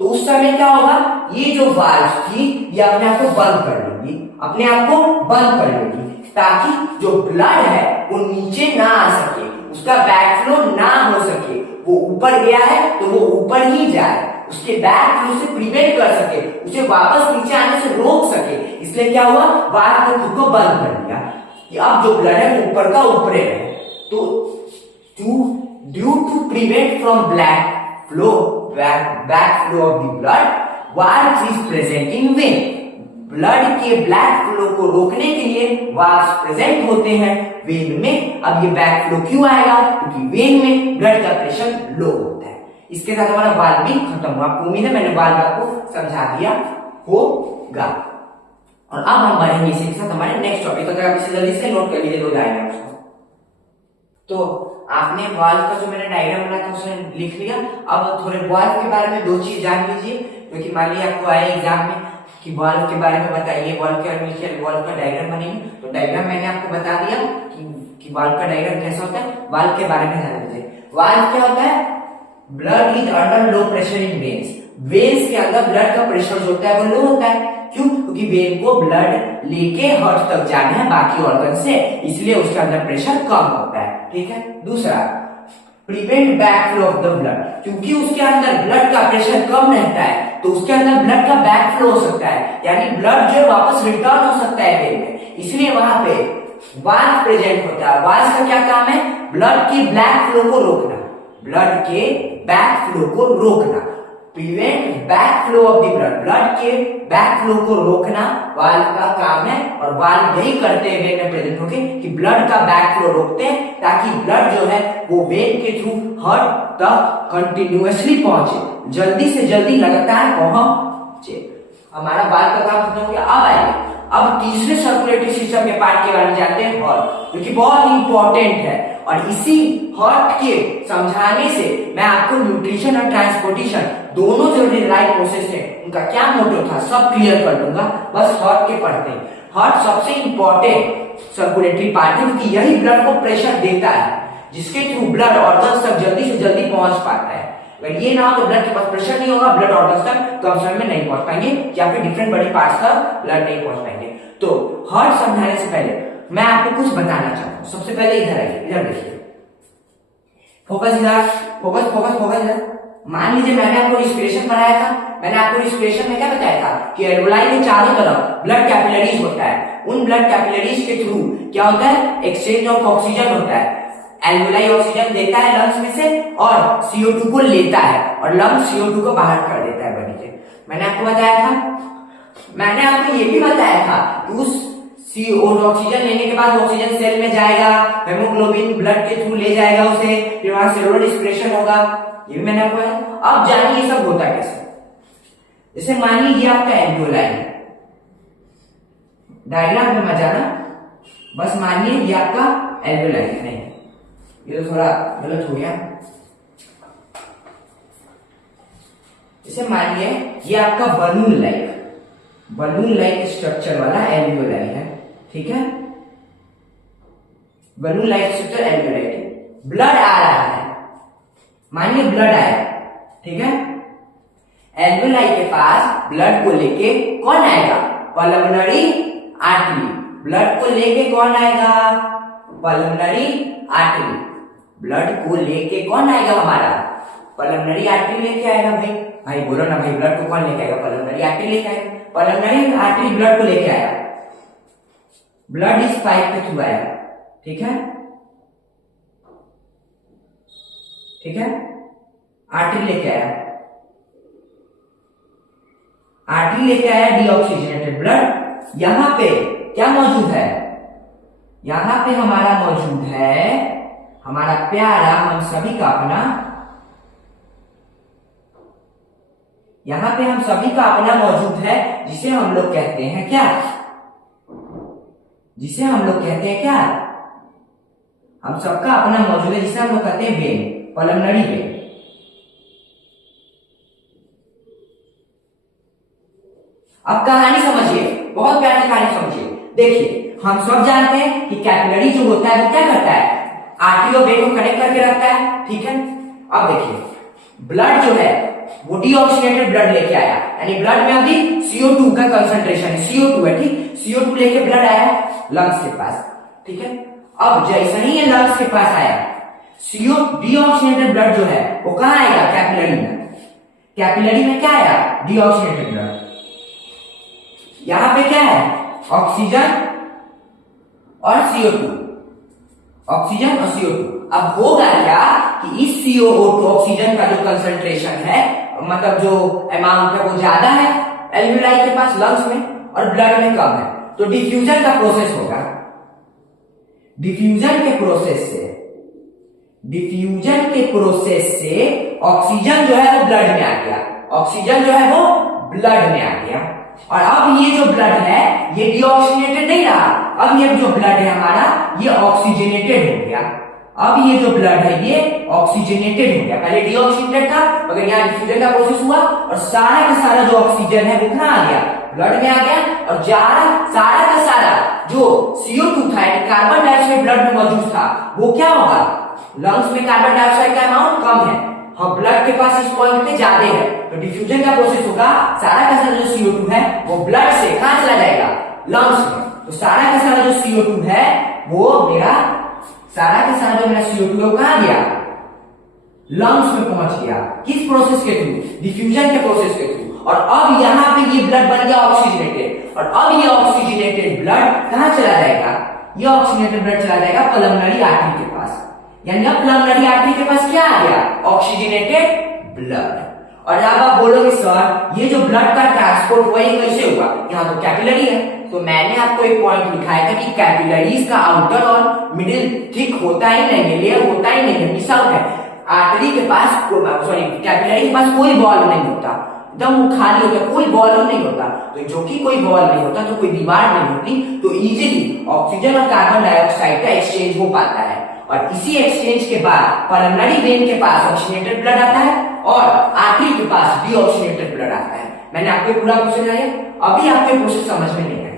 तो उस समय क्या होगा, ये जो वाल्व थी ये अपने आप को बंद कर लेगी, अपने आप को बंद कर लेगी, ताकि जो ब्लड है वो नीचे ना आ सके, उसका बैक फ्लो ना हो सके। वो ऊपर गया है तो वो ऊपर ही जाए, उसके बैक फ्लो से प्रिवेंट कर सके, उसे वापस नीचे आने से रोक सके। इसलिए क्या हुआ, वाल्व ने खुद को बंद कर दिया कि अब जो ब्लड है ऊपर का ऊपरे रहे। तो due to prevent from back flow of the blood, valve is present in vein. Blood के ब्लैक फ्लो को रोकने के लिए वाल्व प्रेजेंट होते हैं वेन में। अब ये बैक फ्लो क्यों आएगा, क्योंकि वेन में ब्लड का प्रेशर लो होता है। इसके साथ हमारा वाल्व भी खत्म हुआ। आपको उम्मीद है मैंने वाल्व आपको समझा दिया होगा। और अब हम बढ़ेंगे इसी के साथ हमारे नेक्स्ट टॉपिक। अगर आप इसे जल्दी से नोट कर लीजिए 2 डायग्राम को। तो आपने वाल्व का जो मैंने डायग्राम बनाया था उसने लिख लिया। अब थोड़े वाल्व के बारे में 2 चीज जान लीजिए, क्योंकि मान लीजिए आपको आए एग्जाम में कि वाल्व के बारे में बताइए, वाल्व के नीचे वाल्व का डायग्राम बनेगी। तो डायग्राम मैंने आपको बता दिया कि वाल्व का डायग्राम कैसा होता है। वाल्व के बारे में जान लीजिए। वाल्व क्या होता है, blood is under low pressure in veins. Veins के अंदर ब्लड का प्रेशर जो होता है वो लो होता है। क्यों, क्योंकि वेन को ब्लड लेके हार्ट तक जाना है बाकी ऑर्गन से, इसलिए उसके अंदर प्रेशर कम होता है, ठीक है। दूसरा, prevent back flow of the blood, क्योंकि उसके अंदर ब्लड का प्रेशर कम रहता है तो उसके अंदर ब्लड का बैक फ्लो हो सकता है, यानी ब्लड जो वापस रिटर्न हो सकता है वेन में, इसलिए वहां पे वाल्व प्रेजेंट होता है। वाल्व का क्या काम है, ब्लड की ब्लैक फ्लो को रोकना, ब्लड के बैक फ्लो को रोकना, prevent back flow of the blood, blood के बैक फ्लो को रोकना वाल्व का काम है। और वाल्व यही करते हैं वेन में प्रेजेंट होके कि ब्लड का बैक फ्लो रोकते हैं, ताकि ब्लड जो है वो वेन के थ्रू हार्ट तक कंटिन्यूअसली पहुंचे, जल्दी से जल्दी लगातार पहुंचे। हमारा वाल्व का काम खत्म हो गया। अब आइए, अब तीसरे सर्कुलेटरी सिस्टम के पार्ट के बारे में जानते हैं, हार्ट, जो कि बहुत इंपॉर्टेंट है। और इसी हार्ट के समझाने से मैं आपको न्यूट्रिशन और ट्रांसपोर्टेशन दोनों जो लाइफ प्रोसेस है उनका क्या मोटिव था सब क्लियर कर दूंगा, बस हार्ट के पढ़ते हैं। हार्ट सबसे इंपॉर्टेंट सर्कुलेटरी पार्ट है, क्योंकि यही ब्लड को प्रेशर देता है, जिसके थ्रू ब्लड ऑर्गन्स तक जल्दी से जल्दी पहुंच पाता है। अगर ये ना हो तो ब्लड के पास प्रेशर नहीं होगा, ब्लड ऑर्गन्स तक कम समय में नहीं पहुंच पाएंगे, या फिर डिफरेंट बड़ी पार्ट्स तक ब्लड नहीं पहुंच पाएंगे। तो हार्ट समझाने से पहले मैं आपको कुछ बताना चाहता हूं। सबसे पहले इधर आइए, इधर देखिए, फोकस इधर, फोकस फोकस फोकस इधर। मान लीजिए मैंने आपको रिस्पिरेशन पढ़ाया था, मैंने आपको रिस्पिरेशन में क्या बताया था कि एल्वोलाई के चारों तरफ ब्लड कैपिलरीज होता है। उन ब्लड कैपिलरीज के थ्रू क्या होता है, एक्सचेंज ऑफ ऑक्सीजन होता है। एल्वोलाई ऑक्सीजन देता है लंग्स में से और CO2 को लेता है, और लंग्स CO2 को बाहर कर देता है बॉडी से। मैंने आपको बताया था, मैंने आपको ये भी बताया था कि उस CO ऑक्सीजन लेने के बाद ऑक्सीजन सेल में जाएगा, हेमोग्लोबिन ब्लड के थ्रू ले जाएगा उसे, फिर वहां सेलुलर रिस्पिरेशन होगा। ये भी मैंने आपको बताया। अब जानिए ये सब होता कैसे। जैसे मान लीजिए आपका एल्वियोलाई है, डायग्राम में मत जाना, बस मानिए ये आपका एल्वियोलाई है। ये तो थोड़ा गलत हो गया। जैसे मानिए ये आपका बलून लाइक स्ट्रक्चर वाला एल्वियोलाई है, ठीक है। Balloon like structure alveoli, blood आ रहा है, मानिए ब्लड आया, ठीक है। एल्वियोलाई के पास ब्लड को लेके कौन आएगा? Pulmonary artery. ब्लड को लेके कौन आएगा? Pulmonary artery. ब्लड को लेके कौन आएगा? हमारा पल्मोनरी आर्टरी लेके आएगा। भाई बोलो ना भाई, ब्लड को कौन लेके आएगा? पल्मोनरी आर्टरी लेके आएगा। पल्मोनरी आर्टरी ब्लड को लेके आएगा, ब्लड इस पाइप के थ्रू आएगा, ठीक है, ठीक है। आर्टरी लेके आया, आर्टरी लेके आया डीऑक्सीजनेटेड ब्लड। यहां पे क्या मौजूद है? यहां पे हमारा मौजूद है हमारा प्यारा, हम सभी का अपना, यहां पे हम सभी का अपना मौजूद है, जिसे हम लोग कहते हैं क्या? जिसे हम लोग कहते हैं क्या? हम सबका अपना मौजूद है, जिसे हम लोग कहते हैं वेन, पल्मोनरी वेन। अब कहानी समझिए, बहुत प्यारी कहानी समझिए। देखिए हम सब जानते हैं कि कैपिलरी जो होता है वो क्या करता है? आर्टरी और वेन को कनेक्ट करके रखता है, ठीक है। अब देखिए ब्लड जो है वो डीऑक्सीजनेटेड ब्लड लेके आया, यानी ब्लड में अभी CO2 का कंसंट्रेशन है, CO2 है, ठीक। CO2 लेके ब्लड आया लंग्स के पास, ठीक है। अब जैसे ही ये लंग्स के पास आया, डीऑक्सीजनेटेड ब्लड जो है वो कहां आएगा? कैपिलरी में। कैपिलरी में क्या आया? Deoxygenated blood. यहां पे क्या है? ऑक्सीजन और CO2, ऑक्सीजन और CO2। अब होगा क्या कि इस CO2 ऑक्सीजन का जो कंसंट्रेशन है, मतलब जो अमाउंट है वो ज्यादा है एल्वियोलाई के पास लंग्स में, और ब्लड में कम है, तो डिफ्यूजन का प्रोसेस होगा। डिफ्यूजन के प्रोसेस से ऑक्सीजन जो है वो ब्लड में आ गया, ऑक्सीजन जो है वो ब्लड में आ गया। और अब ये जो ब्लड है ये डीऑक्सीजनेटेड नहीं रहा, अब ये जो ब्लड है हमारा ये ऑक्सीजनेटेड हो गया। अब ये जो ब्लड है ये ऑक्सीजनेटेड हो गया, पहले डीऑक्सीजनेटेड था, मगर यहाँ डिफ्यूजन का प्रोसेस हुआ और सारा का सारा जो ऑक्सीजन है वो कहां आ गया? ब्लड में आ गया। और सारा का सारा जो CO2 था, कार्बन डाइऑक्साइड ब्लड में मौजूद था, वो क्या होगा? लंग्स में कार्बन डाइऑक्साइड का अमाउंट कम है और ब्लड के पास इस पॉइंट पे ज्यादा है, तो डिफ्यूजन का प्रोसेस होगा। सारा का सारा जो CO2 है वो ब्लड से कहां चला जाएगा? लंग्स में। तो सारा का सारा जो CO2 है वो मेरा, सारा का सारा जो मेरा CO2 है वो कहां गया? लंग्स में पहुंच गया। किस प्रोसेस के थ्रू? डिफ्यूजन के प्रोसेस के थ्रू। और अब यहां पे ये ब्लड बन गया ऑक्सीजनेटेड, और अब ये ऑक्सीजनेटेड ब्लड कहां चला जाएगा? ये ऑक्सीजनेटेड ब्लड चला जाएगा पल्मोनरी आर्टरी के पास, यानी अब पल्मोनरी आर्टरी के पास क्या आ गया? Oxygenated blood. और अब आप बोलोगे सर ये जो ब्लड का ट्रांसपोर्ट हुआ ये कैसे हुआ? यहाँ तो कैपिलरी है, तो मैंने आपको एक पॉइंट लिखाया था कि कैपिलरीज का आउटर और मिडिल थिक होता ही नहीं है, लेयर होता ही नहीं है, मिस आउट है। आर्टरी के पास, सॉरी कैपिलरी के पास कोई बॉल नहीं होता, एकदम वो खाली होता, कोई बॉल नहीं होता। तो जो कि कोई बॉल नहीं होता तो कोई दीवार नहीं होती, तो इजीली ऑक्सीजन और कार्बन डाइऑक्साइड का एक्सचेंज हो पाता है। और इसी एक्सचेंज के बाद पल्मोनरी वेन के पास ऑक्सीजनेटेड ब्लड आता है और आर्टरी के पास डीऑक्सीजनेटेड ब्लड आता है। मैंने आपको पूरा प्रोसेस बताया। अभी आपको प्रोसेस समझ में नहीं आएगा,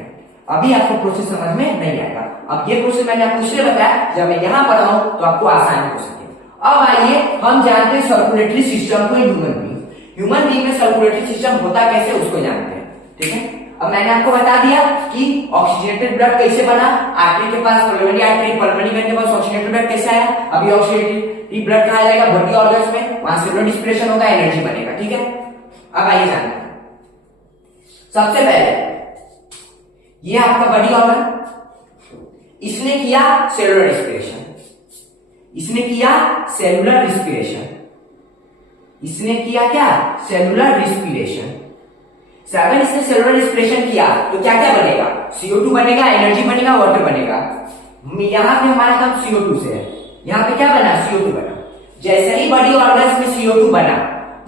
अभी आपको प्रोसेस समझ में नहीं आएगा। अब ये प्रोसेस मैंने आपको इसलिए बताया, जब मैं यहां पर आऊं तो आपको आसानी हो सके। अब आइए हम जानते हैं सर्कुलेटरी सिस्टम को ह्यूमन बीइंग में सर्कुलेटरी सिस्टम होता कैसे उसको जानते हैं, ठीक है। अब मैंने आपको बता दिया कि ऑक्सीजनेटेड ब्लड कैसे बना, आर्टरी के पास पल्मोनरी आर्टरी, पल्मोनरी वेन के पास ऑक्सीजनेटेड ब्लड कैसे आया। अभी ऑक्सीजनेटेड ब्लड कहां जाएगा? बॉडी ऑर्गन्स में, वहां से ब्लड डिस्पिरेशन होगा, एनर्जी बनेगा, ठीक है। अब आइए जानते हैं। सबसे पहले ये आपका बॉडी ऑर्गन, इसने किया सेलुलर रिस्पिरेशन, इसने किया सेलुलर रिस्पिरेशन, इसने किया क्या? Cellular respiration. सेवन इसने सेलुलर रेस्पिरेशन किया तो क्या क्या बनेगा, CO2 बनेगा, एनर्जी बनेगा, वाटर बनेगा। यहाँ पे हमारा काम CO2 से है, यहाँ पे क्या बना, CO2 बना। जैसे ही बॉडी ऑर्गन में CO2 बना,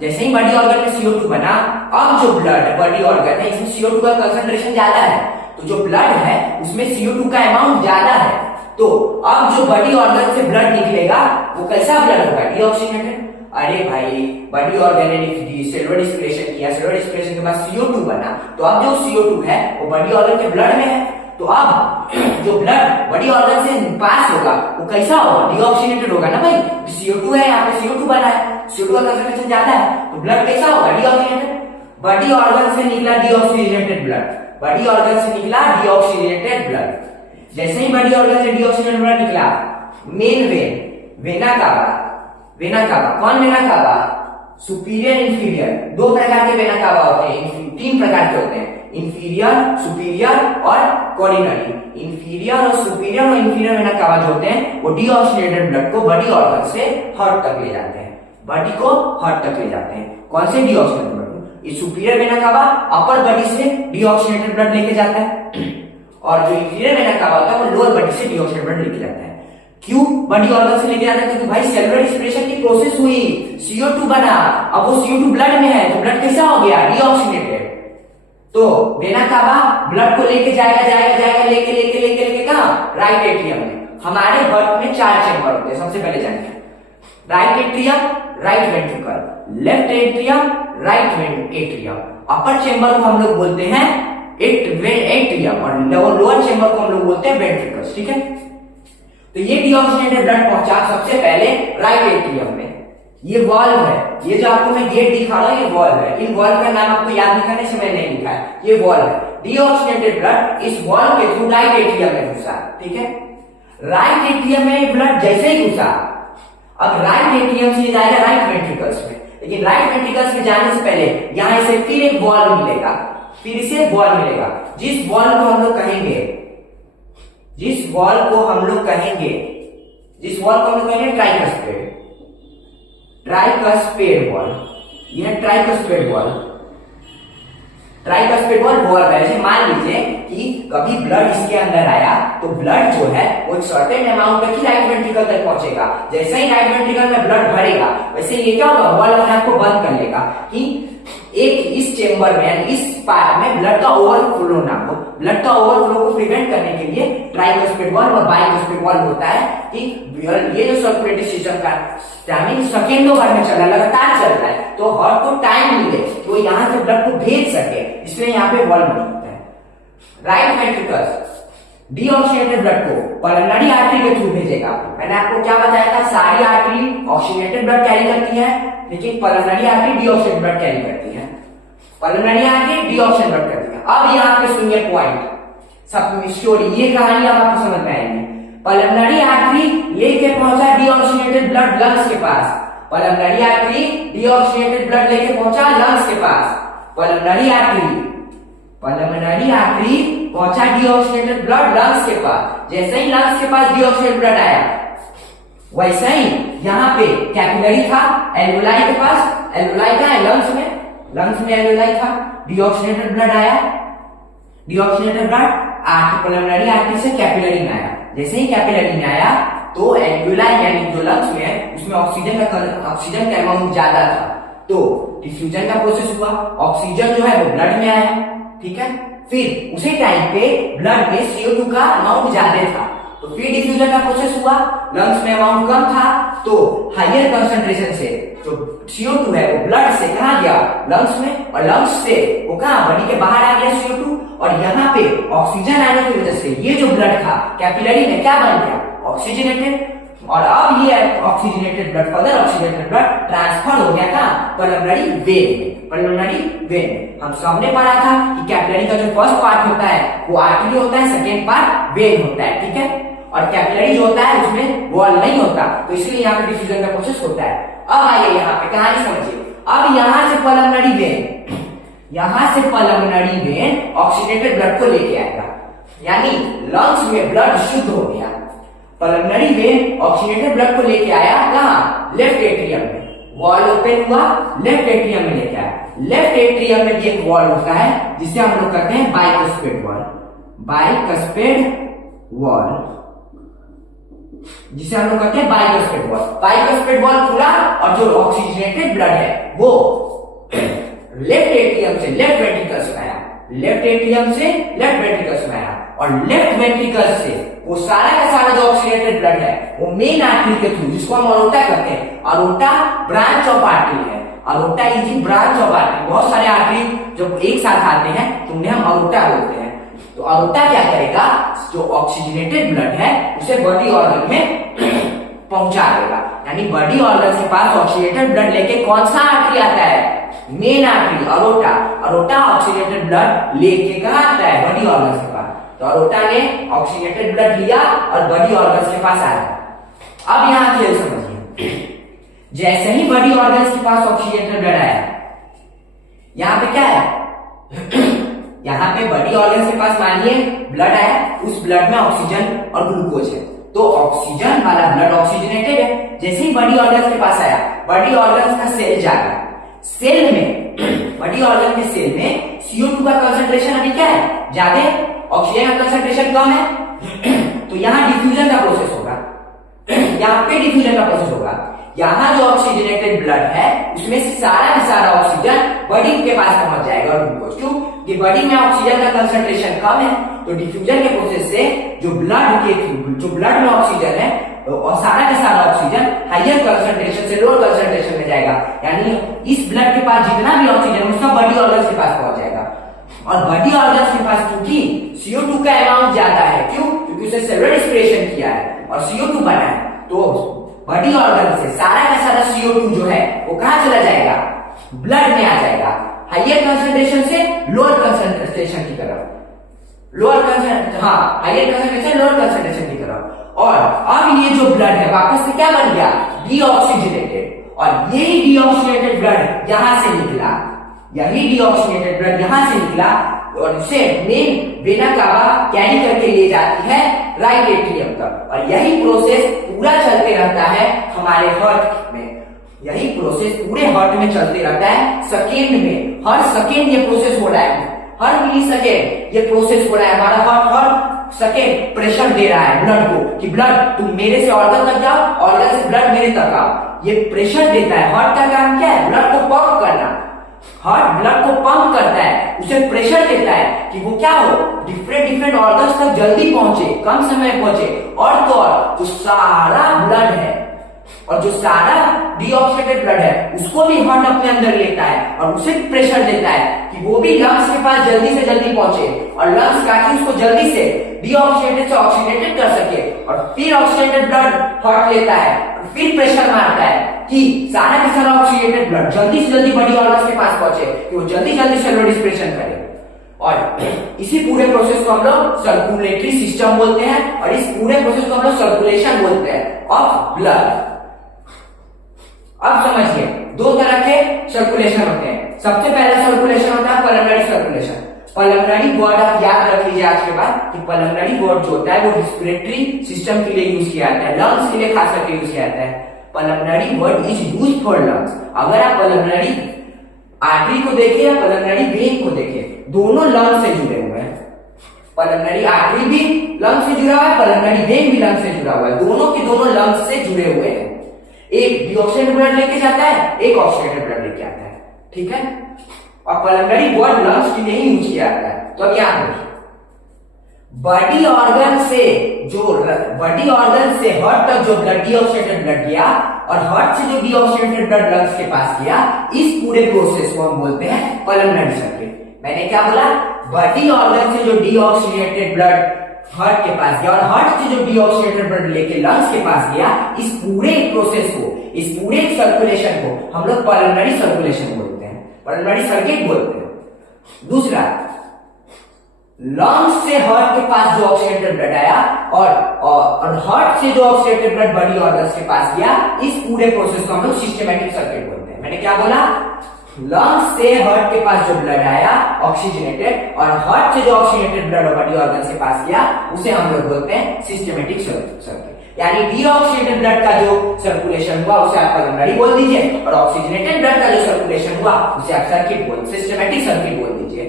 जैसे ही बॉडी ऑर्गन में CO2 बना, अब जो ब्लड बॉडी ऑर्गन है इसमें CO2 का कंसंट्रेशन ज्यादा है, तो जो ब्लड है उसमें CO2 का अमाउंट ज्यादा है, तो अब जो बॉडी ऑर्गन से ब्लड निकलेगा वो कैसा ब्लड होगा, डीऑक्सीजनेटेड। अरे भाई बॉडी ऑर्गन ने सेलुलर रेस्पिरेशन किया, सेलुलर रेस्पिरेशन के बाद CO2 बना, तो अब जो CO2 है वो बॉडी ऑर्गन के ब्लड में है, तो अब जो ब्लड बॉडी ऑर्गन से पास होगा वो कैसा होगा, डीऑक्सीजनेटेड होगा ना भाई। CO2 है, यहाँ पे CO2 बना है, CO2 का कंसंट्रेशन ज्यादा है, तो ब्लड कैसा होगा, डीऑक्सीजनेटेड। बॉडी ऑर्गन से निकला डीऑक्सीजनेटेड ब्लड, बॉडी ऑर्गन से निकला डीऑक्सीजनेटेड ब्लड। जैसे ही बॉडी ऑर्गन से डीऑक्सीजनेटेड ब्लड निकला, main vein, vena cava, vena cava, कौन वेना कावा, सुपीरियर इंफीरियर, दो प्रकार के वेना कावा होते हैं, तीन प्रकार के होते हैं, इंफीरियर, सुपीरियर और कोरिनरी। इंफीरियर और सुपीरियर और इंफीरियर वेना कावा जो होते हैं वो डीऑक्सीजनेटेड ब्लड को बॉडी ऑर्गन से हार्ट तक ले जाते हैं, बॉडी को हार्ट तक ले जाते हैं। कौन से डीऑक्सीजनेटेड ब्लड, ये सुपीरियर वेना कावा अपर बॉडी से डीऑक्सीजनेटेड ब्लड लेके जाता है, और जो इंफीरियर वेना कावा होता है वो लोअर बॉडी से डीऑक्सीजनेटेड ब्लड लेके जाता है। क्यों बॉडी ऑर्गन से लेके जाता है, क्योंकि भाई सेलुलर रेस्पिरेशन की प्रोसेस हुई, CO2 बना, अब वो CO2 ब्लड में है तो ब्लड कैसा हो गया, डीऑक्सीजनेटेड। तो वेना कावा ब्लड को लेके जाएगा जाएगा जाएगा लेके लेके लेके लेके कहां, राइट एट्रियम में। हमारे हार्ट में 4 चैम्बर होते हैं, सबसे पहले जानते हैं, right atrium, right ventricle, left atrium, right atrium. Upper chamber को हम लोग बोलते हैं एट्रियम और लोअर चैम्बर को हम लोग बोलते हैं वेंट्रिकल्स, ठीक है। तो ये डीऑक्सीजनेटेड ब्लड पहुंचा सबसे पहले राइट एट्रियम में। ये वॉल्व है, ये जो आपको मैं गेट दिखा रहा हूं ये वॉल्व है, इन वॉल्व का नाम आपको याद नहीं करने से मैंने नहीं लिखा है, ये वॉल्व है। डीऑक्सीजनेटेड ब्लड इस वॉल्व के थ्रू राइट एट्रियम में घुसा, ठीक है। राइट एट्रियम में ब्लड जैसे ही घुसा, अब राइट एट्रियम से जाएगा राइट वेंट्रिकल्स में, लेकिन राइट वेंट्रिकल्स में जाने से पहले यहां से फिर एक वॉल्व मिलेगा, फिर इसे वॉल्व मिलेगा, जिस वॉल्व को हम लोग कहेंगे, जिस वॉल को हम लोग कहेंगे, जिस वॉल को हम लोग कहेंगे ट्राइकस्पेड, ट्राइकस्पेड वॉल, यह ट्राइकस्पेड वॉल, ट्राइकस्पेड वॉल है। जैसे मान लीजिए कि कभी ब्लड इसके अंदर आया तो ब्लड जो है वो सर्टेन अमाउंट तक ही राइट वेंट्रिकल तक पहुंचेगा, जैसे ही राइट वेंट्रिकल में ब्लड भरेगा वैसे ये क्या होगा, वॉल अपने आप को बंद कर लेगा कि एक इस चेंबर में, इस पार्ट में ब्लड का ओवरफ्लो ना हो। ब्लड का ओवरफ्लो को प्रिवेंट करने के लिए ट्राइकस्पेड वॉल्व और बाइकस्पेड वॉल्व होता है कि ये जो सर्कुलेटरी सिस्टम का टाइमिंग सेकेंडों भर में चल रहा है, लगातार चल रहा है, तो हार्ट को टाइम मिले तो वो यहाँ से ब्लड को भेज सके, इसलिए यहाँ पे वॉल्व होता है। राइट वेंट्रिकल्स डीऑक्सीजनेटेड ब्लड को पल्मोनरी आर्टरी के थ्रू भेजेगा। मैंने आपको क्या बताया था, सारी आर्टरी ऑक्सीजनेटेड ब्लड कैरी करती है, लेकिन pulmonary artery deoxygenated blood carry करती है, पल्मोनरी आर्टरी डीऑक्सीजनेटेड ब्लड करती है। अब यहाँ पे सुनिए पॉइंट, सब स्टोरी, ये कहानी अब आपको समझ में आएगी। पल्मोनरी आर्टरी लेके पहुंचा डीऑक्सीजनेटेड ब्लड लंग्स के पास, पल्मोनरी आर्टरी डीऑक्सीजनेटेड ब्लड लेके पहुंचा लंग्स के पास, पल्मोनरी आर्टरी पहुंचा डीऑक्सीजनेटेड ब्लड लंग्स के पास। जैसे ही लंग्स के पास डीऑक्सीजनेटेड ब्लड आया, वैसे ही यहाँ पे कैपिलरी था एल्वुलाई के पास, एल्वुलाई का है लंग्स में एल्वुलाई था, डीऑक्सीजनेटेड ब्लड आया, डीऑक्सीजनेटेड ब्लड पल्मोनरी आर्टरी से कैपिलरी में आया। जैसे ही कैपिलरी में आया तो एल्वुलाई यानी जो लंग्स में है उसमें ऑक्सीजन का अमाउंट ज्यादा था, तो डिफ्यूजन का प्रोसेस हुआ, ऑक्सीजन जो है वो ब्लड में आया, ठीक है। फिर उसी टाइम पे ब्लड में CO2 का अमाउंट ज्यादा था, तो फिर डिफ्यूजन का प्रोसेस हुआ, लंग्स में अमाउंट कम था, तो हायर कंसंट्रेशन से जो CO2 है वो ब्लड से कहा गया लंग्स में, और लंग्स से वो कहा बॉडी के बाहर आ गया CO2, और यहाँ पे ऑक्सीजन आने की वजह से ये जो ब्लड था कैपिलरी में क्या बन गया, ऑक्सीजनेटेड। और अब ये oxygenated blood, further oxygenated blood transfer हो गया था पल्मोनरी वेन में, पल्मोनरी वेन में। हम सामने पढ़ा था कि कैपिलरी का जो फर्स्ट पार्ट होता है वो आर्टरी होता है, सेकेंड पार्ट वेन होता है, ठीक है। और कैपिलरी जो होता है उसमें वॉल नहीं होता, तो इसलिए यहाँ पे डिफ्यूजन का प्रोसेस होता है। अब आइए यहाँ पे कहानी समझिए। अब यहाँ से पल्मोनरी वेन, यहाँ से पल्मोनरी वेन ऑक्सीजनेटेड ब्लड को लेके आएगा, यानी लंग्स में ब्लड शुद्ध हो गया। पल्मोनरी वेन ऑक्सीजनेटेड ब्लड को लेके आया कहाँ, लेफ्ट एट्रियम में, वॉल ओपन हुआ, लेफ्ट एट्रियम में लेके आया। लेफ्ट एट्रियम में भी एक वॉल होता है जिसे हम लोग कहते हैं बाइकस्पेड वॉल, बाइकस्पेड वॉल, जिसे हम लोग कहते हैं बाइकस्पेड वॉल। बाइकस्पेड वॉल खुला और जो ऑक्सीजनेटेड ब्लड है वो लेफ्ट एट्रियम से लेफ्ट वेंट्रिकल्स में आया, लेफ्ट एट्रियम से लेफ्ट वेंट्रिकल्स में आया, और लेफ्ट वेंट्रिकल से वो सारा का सारा जो ऑक्सीजनेटेड ब्लड है वो मेन आर्टरी के थ्रू, जिसको हम अरोटा कहते हैं, अरोटा ब्रांच ऑफ आर्टरी है, aorta is the branch of artery. बहुत सारे आर्टरी जब एक साथ आते हैं तो उन्हें हम अरोटा बोलते हैं। तो अरोटा क्या करेगा, जो ऑक्सीजनेटेड ब्लड है उसे बॉडी ऑर्गन में पहुंचा देगा, यानी बॉडी ऑर्गन के पास ऑक्सीजनेटेड ब्लड लेके कौन सा आर्टरी आता है, main artery aorta. Aorta oxygenated blood लेके कहां आता है, बॉडी ऑर्गन के पास। तो अरोटा ने ऑक्सीजनेटेड ब्लड लिया और बॉडी ऑर्गन के पास आया। अब यहां खेल समझिए, जैसे ही बॉडी ऑर्गन के पास ऑक्सीजनेटेड ब्लड आया, यहां पे क्या है यहाँ पे बॉडी ऑर्गन के पास मानिए ब्लड आया, उस ब्लड में ऑक्सीजन और ग्लूकोज है, तो ऑक्सीजन वाला ब्लड ऑक्सीजनेटेड है। जैसे ही बॉडी ऑर्गन के पास आया, बॉडी ऑर्गन का सेल जागा, सेल में बॉडी ऑर्गन के सेल में CO2 का कंसंट्रेशन अभी क्या है, ज्यादा, ऑक्सीजन का कंसंट्रेशन कम है, तो यहाँ डिफ्यूजन का प्रोसेस होगा, यहाँ पे डिफ्यूजन का प्रोसेस होगा। यहाँ जो ऑक्सीजनेटेड ब्लड है उसमें से सारा का सारा ऑक्सीजन बॉडी के पास पहुंच जाएगा, और ग्लूकोज, क्यों कि बॉडी में ऑक्सीजन का कंसंट्रेशन कम है, तो डिफ्यूजन के प्रोसेस से जो ब्लड के थ्रू, जो ब्लड में ऑक्सीजन है और सारा का सारा ऑक्सीजन हायर कंसंट्रेशन से लोअर कंसंट्रेशन में जाएगा, यानी इस ब्लड के पास जितना भी ऑक्सीजन है उसका बॉडी ऑर्गन के पास पहुंच जाएगा। और बॉडी ऑर्गन के पास क्योंकि CO2 का अमाउंट ज्यादा है, क्यों, क्योंकि उसे सेलुलर रेस्पिरेशन किया है और CO2 बना है, तो बॉडी ऑर्गन से सारा का सारा CO2 जो है वो कहां चला जाएगा, ब्लड में आ जाएगा, हायर कंसंट्रेशन से लोअर कंसंट्रेशन की तरफ, लोअर कंसंट्रेशन, हाँ हायर कंसंट्रेशन लोअर कंसंट्रेशन की तरफ। और अब ये जो ब्लड है वापस से क्या बन गया, डीऑक्सीजनेटेड, और यही डीऑक्सीजनेटेड ब्लड यहां से निकला, यही डीऑक्सीजनेटेड ब्लड यहां से निकला और इसे मेन वेना कावा कैरी करके ले जाती है राइट एट्रियम तक, और यही प्रोसेस पूरा चलते रहता है हमारे हार्ट में, यही प्रोसेस पूरे हार्ट में चलते रहता है, सेकेंड में, हर सेकेंड ये प्रोसेस हो रहा है, हर मिली सेकेंड ये प्रोसेस हो रहा है, हमारा हार्ट हर सेकेंड प्रेशर दे रहा है ब्लड को कि ब्लड तुम मेरे से ऑर्गन तक जाओ, ऑर्गन से ब्लड मेरे तक आओ, ये प्रेशर देता है। हार्ट का काम क्या है, ब्लड को पंप करना, हार्ट ब्लड को पंप करता है, उसे प्रेशर देता है कि वो क्या हो, डिफरेंट ऑर्गन्स तक जल्दी पहुंचे, कम समय पहुंचे, और तो और जो सारा ब्लड है और जो सारा डीऑक्सीडेटेड ब्लड है उसको भी हार्ट अपने अंदर लेता है और उसे प्रेशर देता है कि वो भी लंग्स के पास जल्दी से जल्दी पहुंचे, और लंग्स ताकि उसको जल्दी से डीऑक्सीडेटेड से ऑक्सीडेटेड कर सके, और फिर ऑक्सीडेटेड ब्लड हार्ट लेता है, फिर प्रेशर मारता है कि सारा का सारा ऑक्सीडेटेड ब्लड जल्दी से जल्दी बॉडी ऑर्गन्स के पास पहुंचे, कि वो जल्दी जल्दी सेलुलर रेस्पिरेशन करे। और इसी पूरे प्रोसेस को हम लोग सर्कुलेटरी सिस्टम बोलते हैं, और इस पूरे प्रोसेस को हम लोग सर्कुलेशन बोलते हैं ऑफ ब्लड। अब समझिए, दो तरह के सर्कुलेशन होते हैं। सबसे पहला सर्कुलेशन होता है पल्मोनरी सर्कुलेशन। पल्मोनरी वर्ड आप याद रख लीजिए आज के बाद कि पल्मोनरी वर्ड जो होता है वो रेस्पिरेटरी सिस्टम के लिए यूज किया जाता है, लंग्स के लिए खास करके यूज किया जाता है। Pulmonary word is used for lungs. अगर आप पल्मोनरी आर्टरी को देखें या पल्मोनरी वेन को देखें, दोनों लंग्स से जुड़े हुए हैं। पल्मोनरी आर्टरी भी लंग्स से जुड़ा हुआ है, पल्मोनरी वेन भी लंग्स से जुड़ा हुआ है, दोनों के दोनों लंग्स से जुड़े हुए हैं। एक डीऑक्सीडेटेड ब्लड लेके जाता है, एक ऑक्सीडेटेड ब्लड लेके आता है, ठीक है। और पल्मोनरी वर्ड लंग्स के लिए ही यूज किया जाता है। तो अब याद रखिए, बॉडी ऑर्गन से हार्ट तक जो ब्लड डीऑक्सीडेटेड ब्लड गया और हार्ट से जो डीऑक्सीडेटेड ब्लड लंग्स के पास गया, इस पूरे प्रोसेस को हम बोलते हैं पल्मोनरी सर्किट। मैंने क्या बोला, बॉडी ऑर्गन से जो डीऑक्सीडेटेड ब्लड हार्ट के पास गया और हार्ट से जो डीऑक्सीडेटेड ब्लड लेके लंग्स के पास गया, इस पूरे प्रोसेस को, इस पूरे सर्कुलेशन को हम लोग पल्मोनरी सर्कुलेशन बोलते हैं, पल्मोनरी सर्किट बोलते हैं। दूसरा, लंग्स से हार्ट के पास जो ऑक्सीडेटेड ब्लड आया और हार्ट से जो ऑक्सीडेटेड ब्लड बॉडी ऑर्गन्स के पास गया, इस पूरे प्रोसेस को हम लोग सिस्टेमैटिक सर्किट बोलते हैं। मैंने क्या बोला, लंग्स से हार्ट के पास जो ब्लड आया ऑक्सीजनेटेड, और हार्ट से जो ऑक्सीजनेटेड ब्लड बॉडी ऑर्गन के पास गया उसे हम लोग बोलते हैं सिस्टमेटिक सर्कुलेशन। यानी डीऑक्सीजनेटेड ब्लड का जो सर्कुलेशन हुआ उसे आप पल्मोनरी बोल दीजिए, और ऑक्सीजनेटेड ब्लड का जो सर्कुलेशन हुआ उसे आप सिस्टमेटिक सर्किट बोल दीजिए।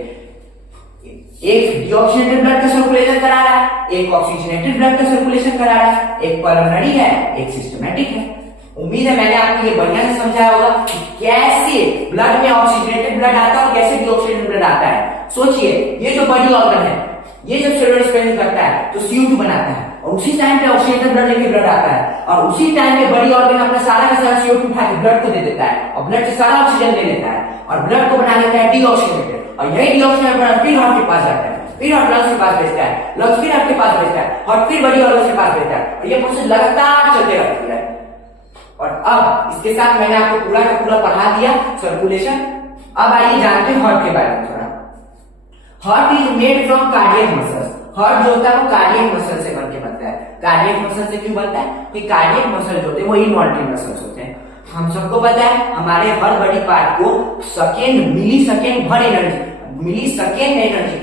एक डीऑक्सीजनेटेड ब्लड का सर्कुलेशन करा रहा है, एक ऑक्सीजनेटेड ब्लड का सर्कुलेशन करा रहा है, एक पल्मोनरी है, एक सिस्टमेटिक है। उम्मीद है मैंने आपको ये बढ़िया से समझाया होगा कि कैसे ब्लड में ऑक्सीजनेटेड ब्लड आता है और कैसे डीऑक्सीजनेटेड ब्लड आता है। सोचिए, ये जो बॉडी ऑर्गन है, ये जब सेलुलर स्पेसिंग करता है तो CO2 बनाता है, और उसी टाइम पे ऑक्सीजनेटेड ब्लड लेके ब्लड आता है, और उसी टाइम पे बॉडी ऑर्गन अपना सारा का सारा CO2 उठा के ब्लड को दे देता है, और ब्लड से सारा ऑक्सीजन ले लेता है, और ब्लड को बना लेता है डीऑक्सीजनेटेड, और यही डीऑक्सीजनेटेड ब्लड फिर हार्ट के पास जाता है, फिर हार्ट लंग्स के पास भेजता है, लंग्स फिर आपके पास भेजता है, हार्ट फिर बॉडी ऑर्गन के पास भेजता है, और ये प्रोसेस लगातार चलते रहती है। और अब इसके साथ मैंने आपको पूरा का पूरा पढ़ा दिया सर्कुलेशन। अब आइए जानते हैं हार्ट के बारे में थोड़ा। Heart is made from cardiac muscles. Heart जो होता है वो कार्डियक मसल से बनके बनता है। कार्डियक मसल से क्यों बनता है? कि कार्डियक मसल जो होते हैं वो इनवॉल्यूंटरी मसल्स होते हैं। हम सबको पता है हमारे हर बॉडी पार्ट को सेकेंड मिली सेकेंड भर एनर्जी, मिली सेकेंड एनर्जी,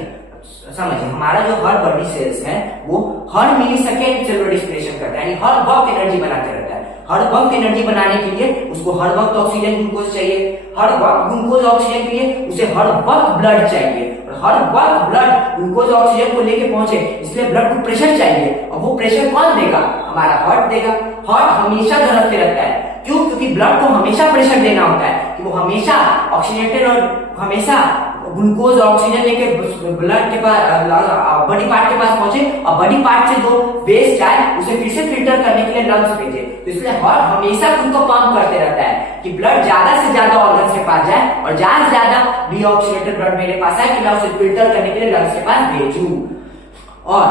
समझिए हमारा जो हर बॉडी सेल्स है वो हर मिली सेकेंड सेलुलर रेस्पिरेशन करता है, यानी हर वक्त एनर्जी बनाते रहता है। हर वक्त एनर्जी बनाने के लिए उसको हर वक्त ऑक्सीजन ग्लूकोज चाहिए, हर वक्त ग्लूकोज ऑक्सीजन के लिए उसे हर वक्त ब्लड चाहिए, और हर वक्त ब्लड ग्लूकोज ऑक्सीजन को लेके पहुंचे, इसलिए ब्लड को प्रेशर चाहिए, और वो प्रेशर कौन देगा? हमारा हार्ट देगा। हार्ट हमेशा धड़कते रहता है, क्यों? क्योंकि ब्लड को हमेशा प्रेशर देना होता है कि वो हमेशा ऑक्सीजनेटेड और हमेशा ग्लूकोज ऑक्सीजन लेके ब्लड के पास बॉडी पार्ट के पास पहुंचे, और बॉडी पार्ट से जो वेस्ट आए उसे फिर से फिल्टर करने के लिए लंग्स भेजे। तो इसलिए हार्ट हमेशा खुद को पंप करते रहता है कि ब्लड ज्यादा से ज्यादा ऑर्गन्स के पास जाए, और ज्यादा से ज्यादा डीऑक्सीजनेटेड ब्लड मेरे पास आए कि मैं उसे फिल्टर करने के लिए लंग्स के पास भेजूं। और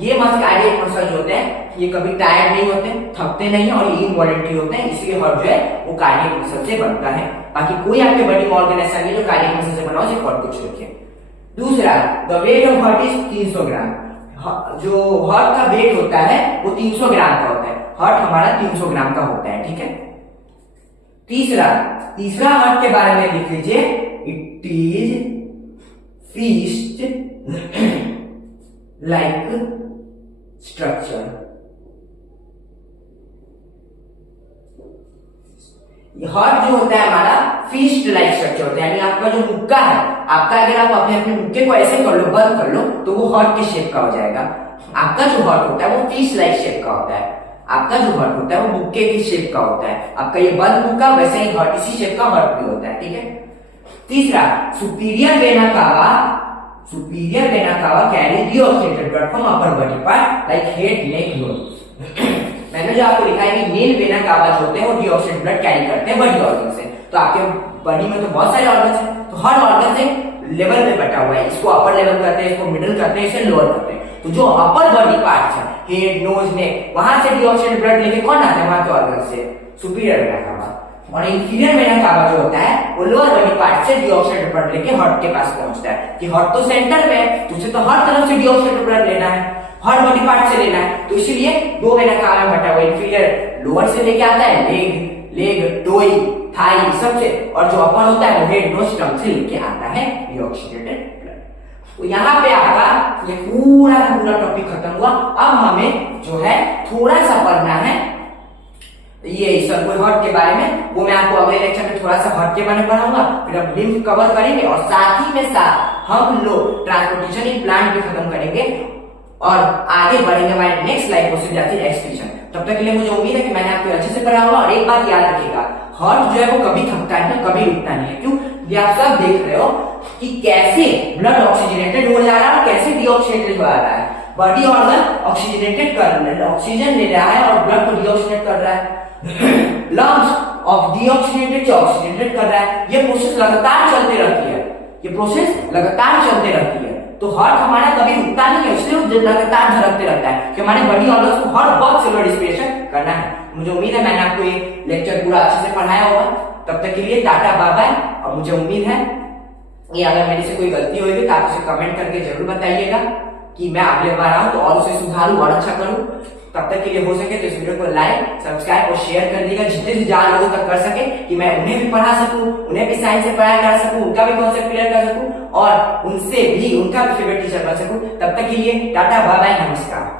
ये कार्डियक मसल जो होते हैं ये कभी टायर्ड नहीं होते, थकते नहीं, और ये इनवॉल्यूंटरी होते हैं, इसलिए हार्ट जो है वो कार्डियक मसल से बनता है। बाकी कोई आपके बॉडी में ऑर्गन ऐसा नहीं जो कार्डियक मसल से बना हो, सिर्फ हार्ट को छोड़ के। दूसरा, the weight of heart is 300 ग्राम। जो हार्ट का वेट होता है वो 300 ग्राम का होता है। हार्ट हमारा 300 ग्राम का होता है, ठीक है। तीसरा हार्ट के बारे में लिख लीजिए, it is fist like structure. Heart जो होता है हमारा फिस्ट लाइक स्ट्रक्चर होता है, यानी आपका जो मुक्का है, आपका अगर आप अपने अपने मुक्के को ऐसे कर लो, बंद कर लो, तो वो हार्ट के शेप का हो जाएगा। आपका जो हार्ट होता है वो फिस्ट लाइक शेप का होता है। आपका जो हार्ट होता है वो मुक्के की शेप का होता है। आपका ये बंद मुक्का, वैसे ही हार्ट इसी शेप का हार्ट भी होता है, ठीक है। तीसरा, superior vena cava. Superior vena cava carry deoxygenated blood from upper body part like head, neck, nose. मैंने जो आपको लिखा है कि मेल वेना कावा जो होते हैं वो डीऑक्सीजनेटेड ब्लड कैरी करते हैं बॉडी ऑर्गन से। तो आपके बॉडी में तो बहुत सारे ऑर्गन हैं, तो हर ऑर्गन से लेवल में बटा हुआ है। इसको अपर लेवल करते हैं, इसको मिडिल करते हैं, इसे लोअर करते हैं। तो जो अपर बॉडी पार्ट है, हेड, नोज, नेक, वहां से डीऑक्सीजनेटेड ब्लड लेके कौन आता है? वहां के ऑर्गन से सुपीरियर वेना कावा। और इंफीरियर वेना कावा जो होता है वो लोअर बॉडी पार्ट से डीऑक्सीजनेटेड ब्लड लेके हार्ट के पास पहुंचता है, कि हार्ट तो सेंटर में है, तो उसे तो हर तरफ से डीऑक्सीजनेटेड ब्लड लेना है, हर बॉडी पार्ट से लेना है, तो इसीलिए दो वेना कावा में बटा हुआ। इंफीरियर लोअर से लेके आता है, लेग, टोई, थाई सबसे, और जो अपर होता है वो हेड, नोज, टंग से लेके आता है डीऑक्सीजनेटेड ब्लड। तो यहाँ पे आपका ये पूरा का पूरा टॉपिक खत्म हुआ। अब हमें जो है थोड़ा सा पढ़ना है ये सर्कुलर हार्ट के बारे में, वो मैं आपको अगले लेक्चर में थोड़ा सा हार्ट के बारे में पढ़ाऊंगा, फिर हम लिम्फ कवर करेंगे, और साथ ही में साथ हम लोग ट्रांसपोर्टेशन इन प्लांट भी खत्म करेंगे, और आगे बढ़ेंगे हमारे नेक्स्ट लाइफ प्रोसेस जाती है एक्सक्रीशन। तब तक के लिए मुझे उम्मीद है कि मैंने आपको अच्छे से पढ़ा होगा। और एक बात याद रखिएगा, हार्ट जो है वो कभी थकता है ना, कभी रुकता नहीं है। क्यों? ये आप सब देख रहे हो कि कैसे ब्लड ऑक्सीजनेटेड हो जा रहा है और कैसे डीऑक्सीजनेटेड हो रहा है। बॉडी ऑर्गन ऑक्सीजनेटेड कर रहा है, ऑक्सीजन ले रहा है और ब्लड को डीऑक्सीजनेट कर रहा है। लंग्स ऑफ डीऑक्सीजनेटेड से ऑक्सीजनेटेड कर रहा है। ये प्रोसेस लगातार चलते रहती है, ये प्रोसेस लगातार चलते रहती है। तो हार्ट हमारा कभी रुकता नहीं है, इसलिए वो लगातार धड़कते रहता है कि हमारे बॉडी ऑर्गन्स को हर वक्त सेलुलर रेस्पिरेशन करना है। मुझे उम्मीद है मैंने आपको ये लेक्चर पूरा अच्छे से पढ़ाया होगा। तब तक के लिए टाटा बाय बाय। और मुझे उम्मीद है कि अगर मेरे से कोई गलती होगी तो आप उसे कमेंट करके जरूर बताइएगा। कि मैं अगले बार आऊं तो और उसे सुधारूं और अच्छा करूं। तब तक के लिए हो सके तो इस वीडियो को लाइक, सब्सक्राइब और शेयर कर दीजिएगा जितने से ज्यादा लोगों तक कर सके, कि मैं उन्हें भी पढ़ा सकूं, उन्हें भी साइंस से पढ़ाई करा सकूं, उनका भी कॉन्सेप्ट क्लियर कर सकूं और उनसे भी उनका भी फेवरेट टीचर बन सकूं। तब तक के लिए टाटा, बाय बाय, नमस्कार।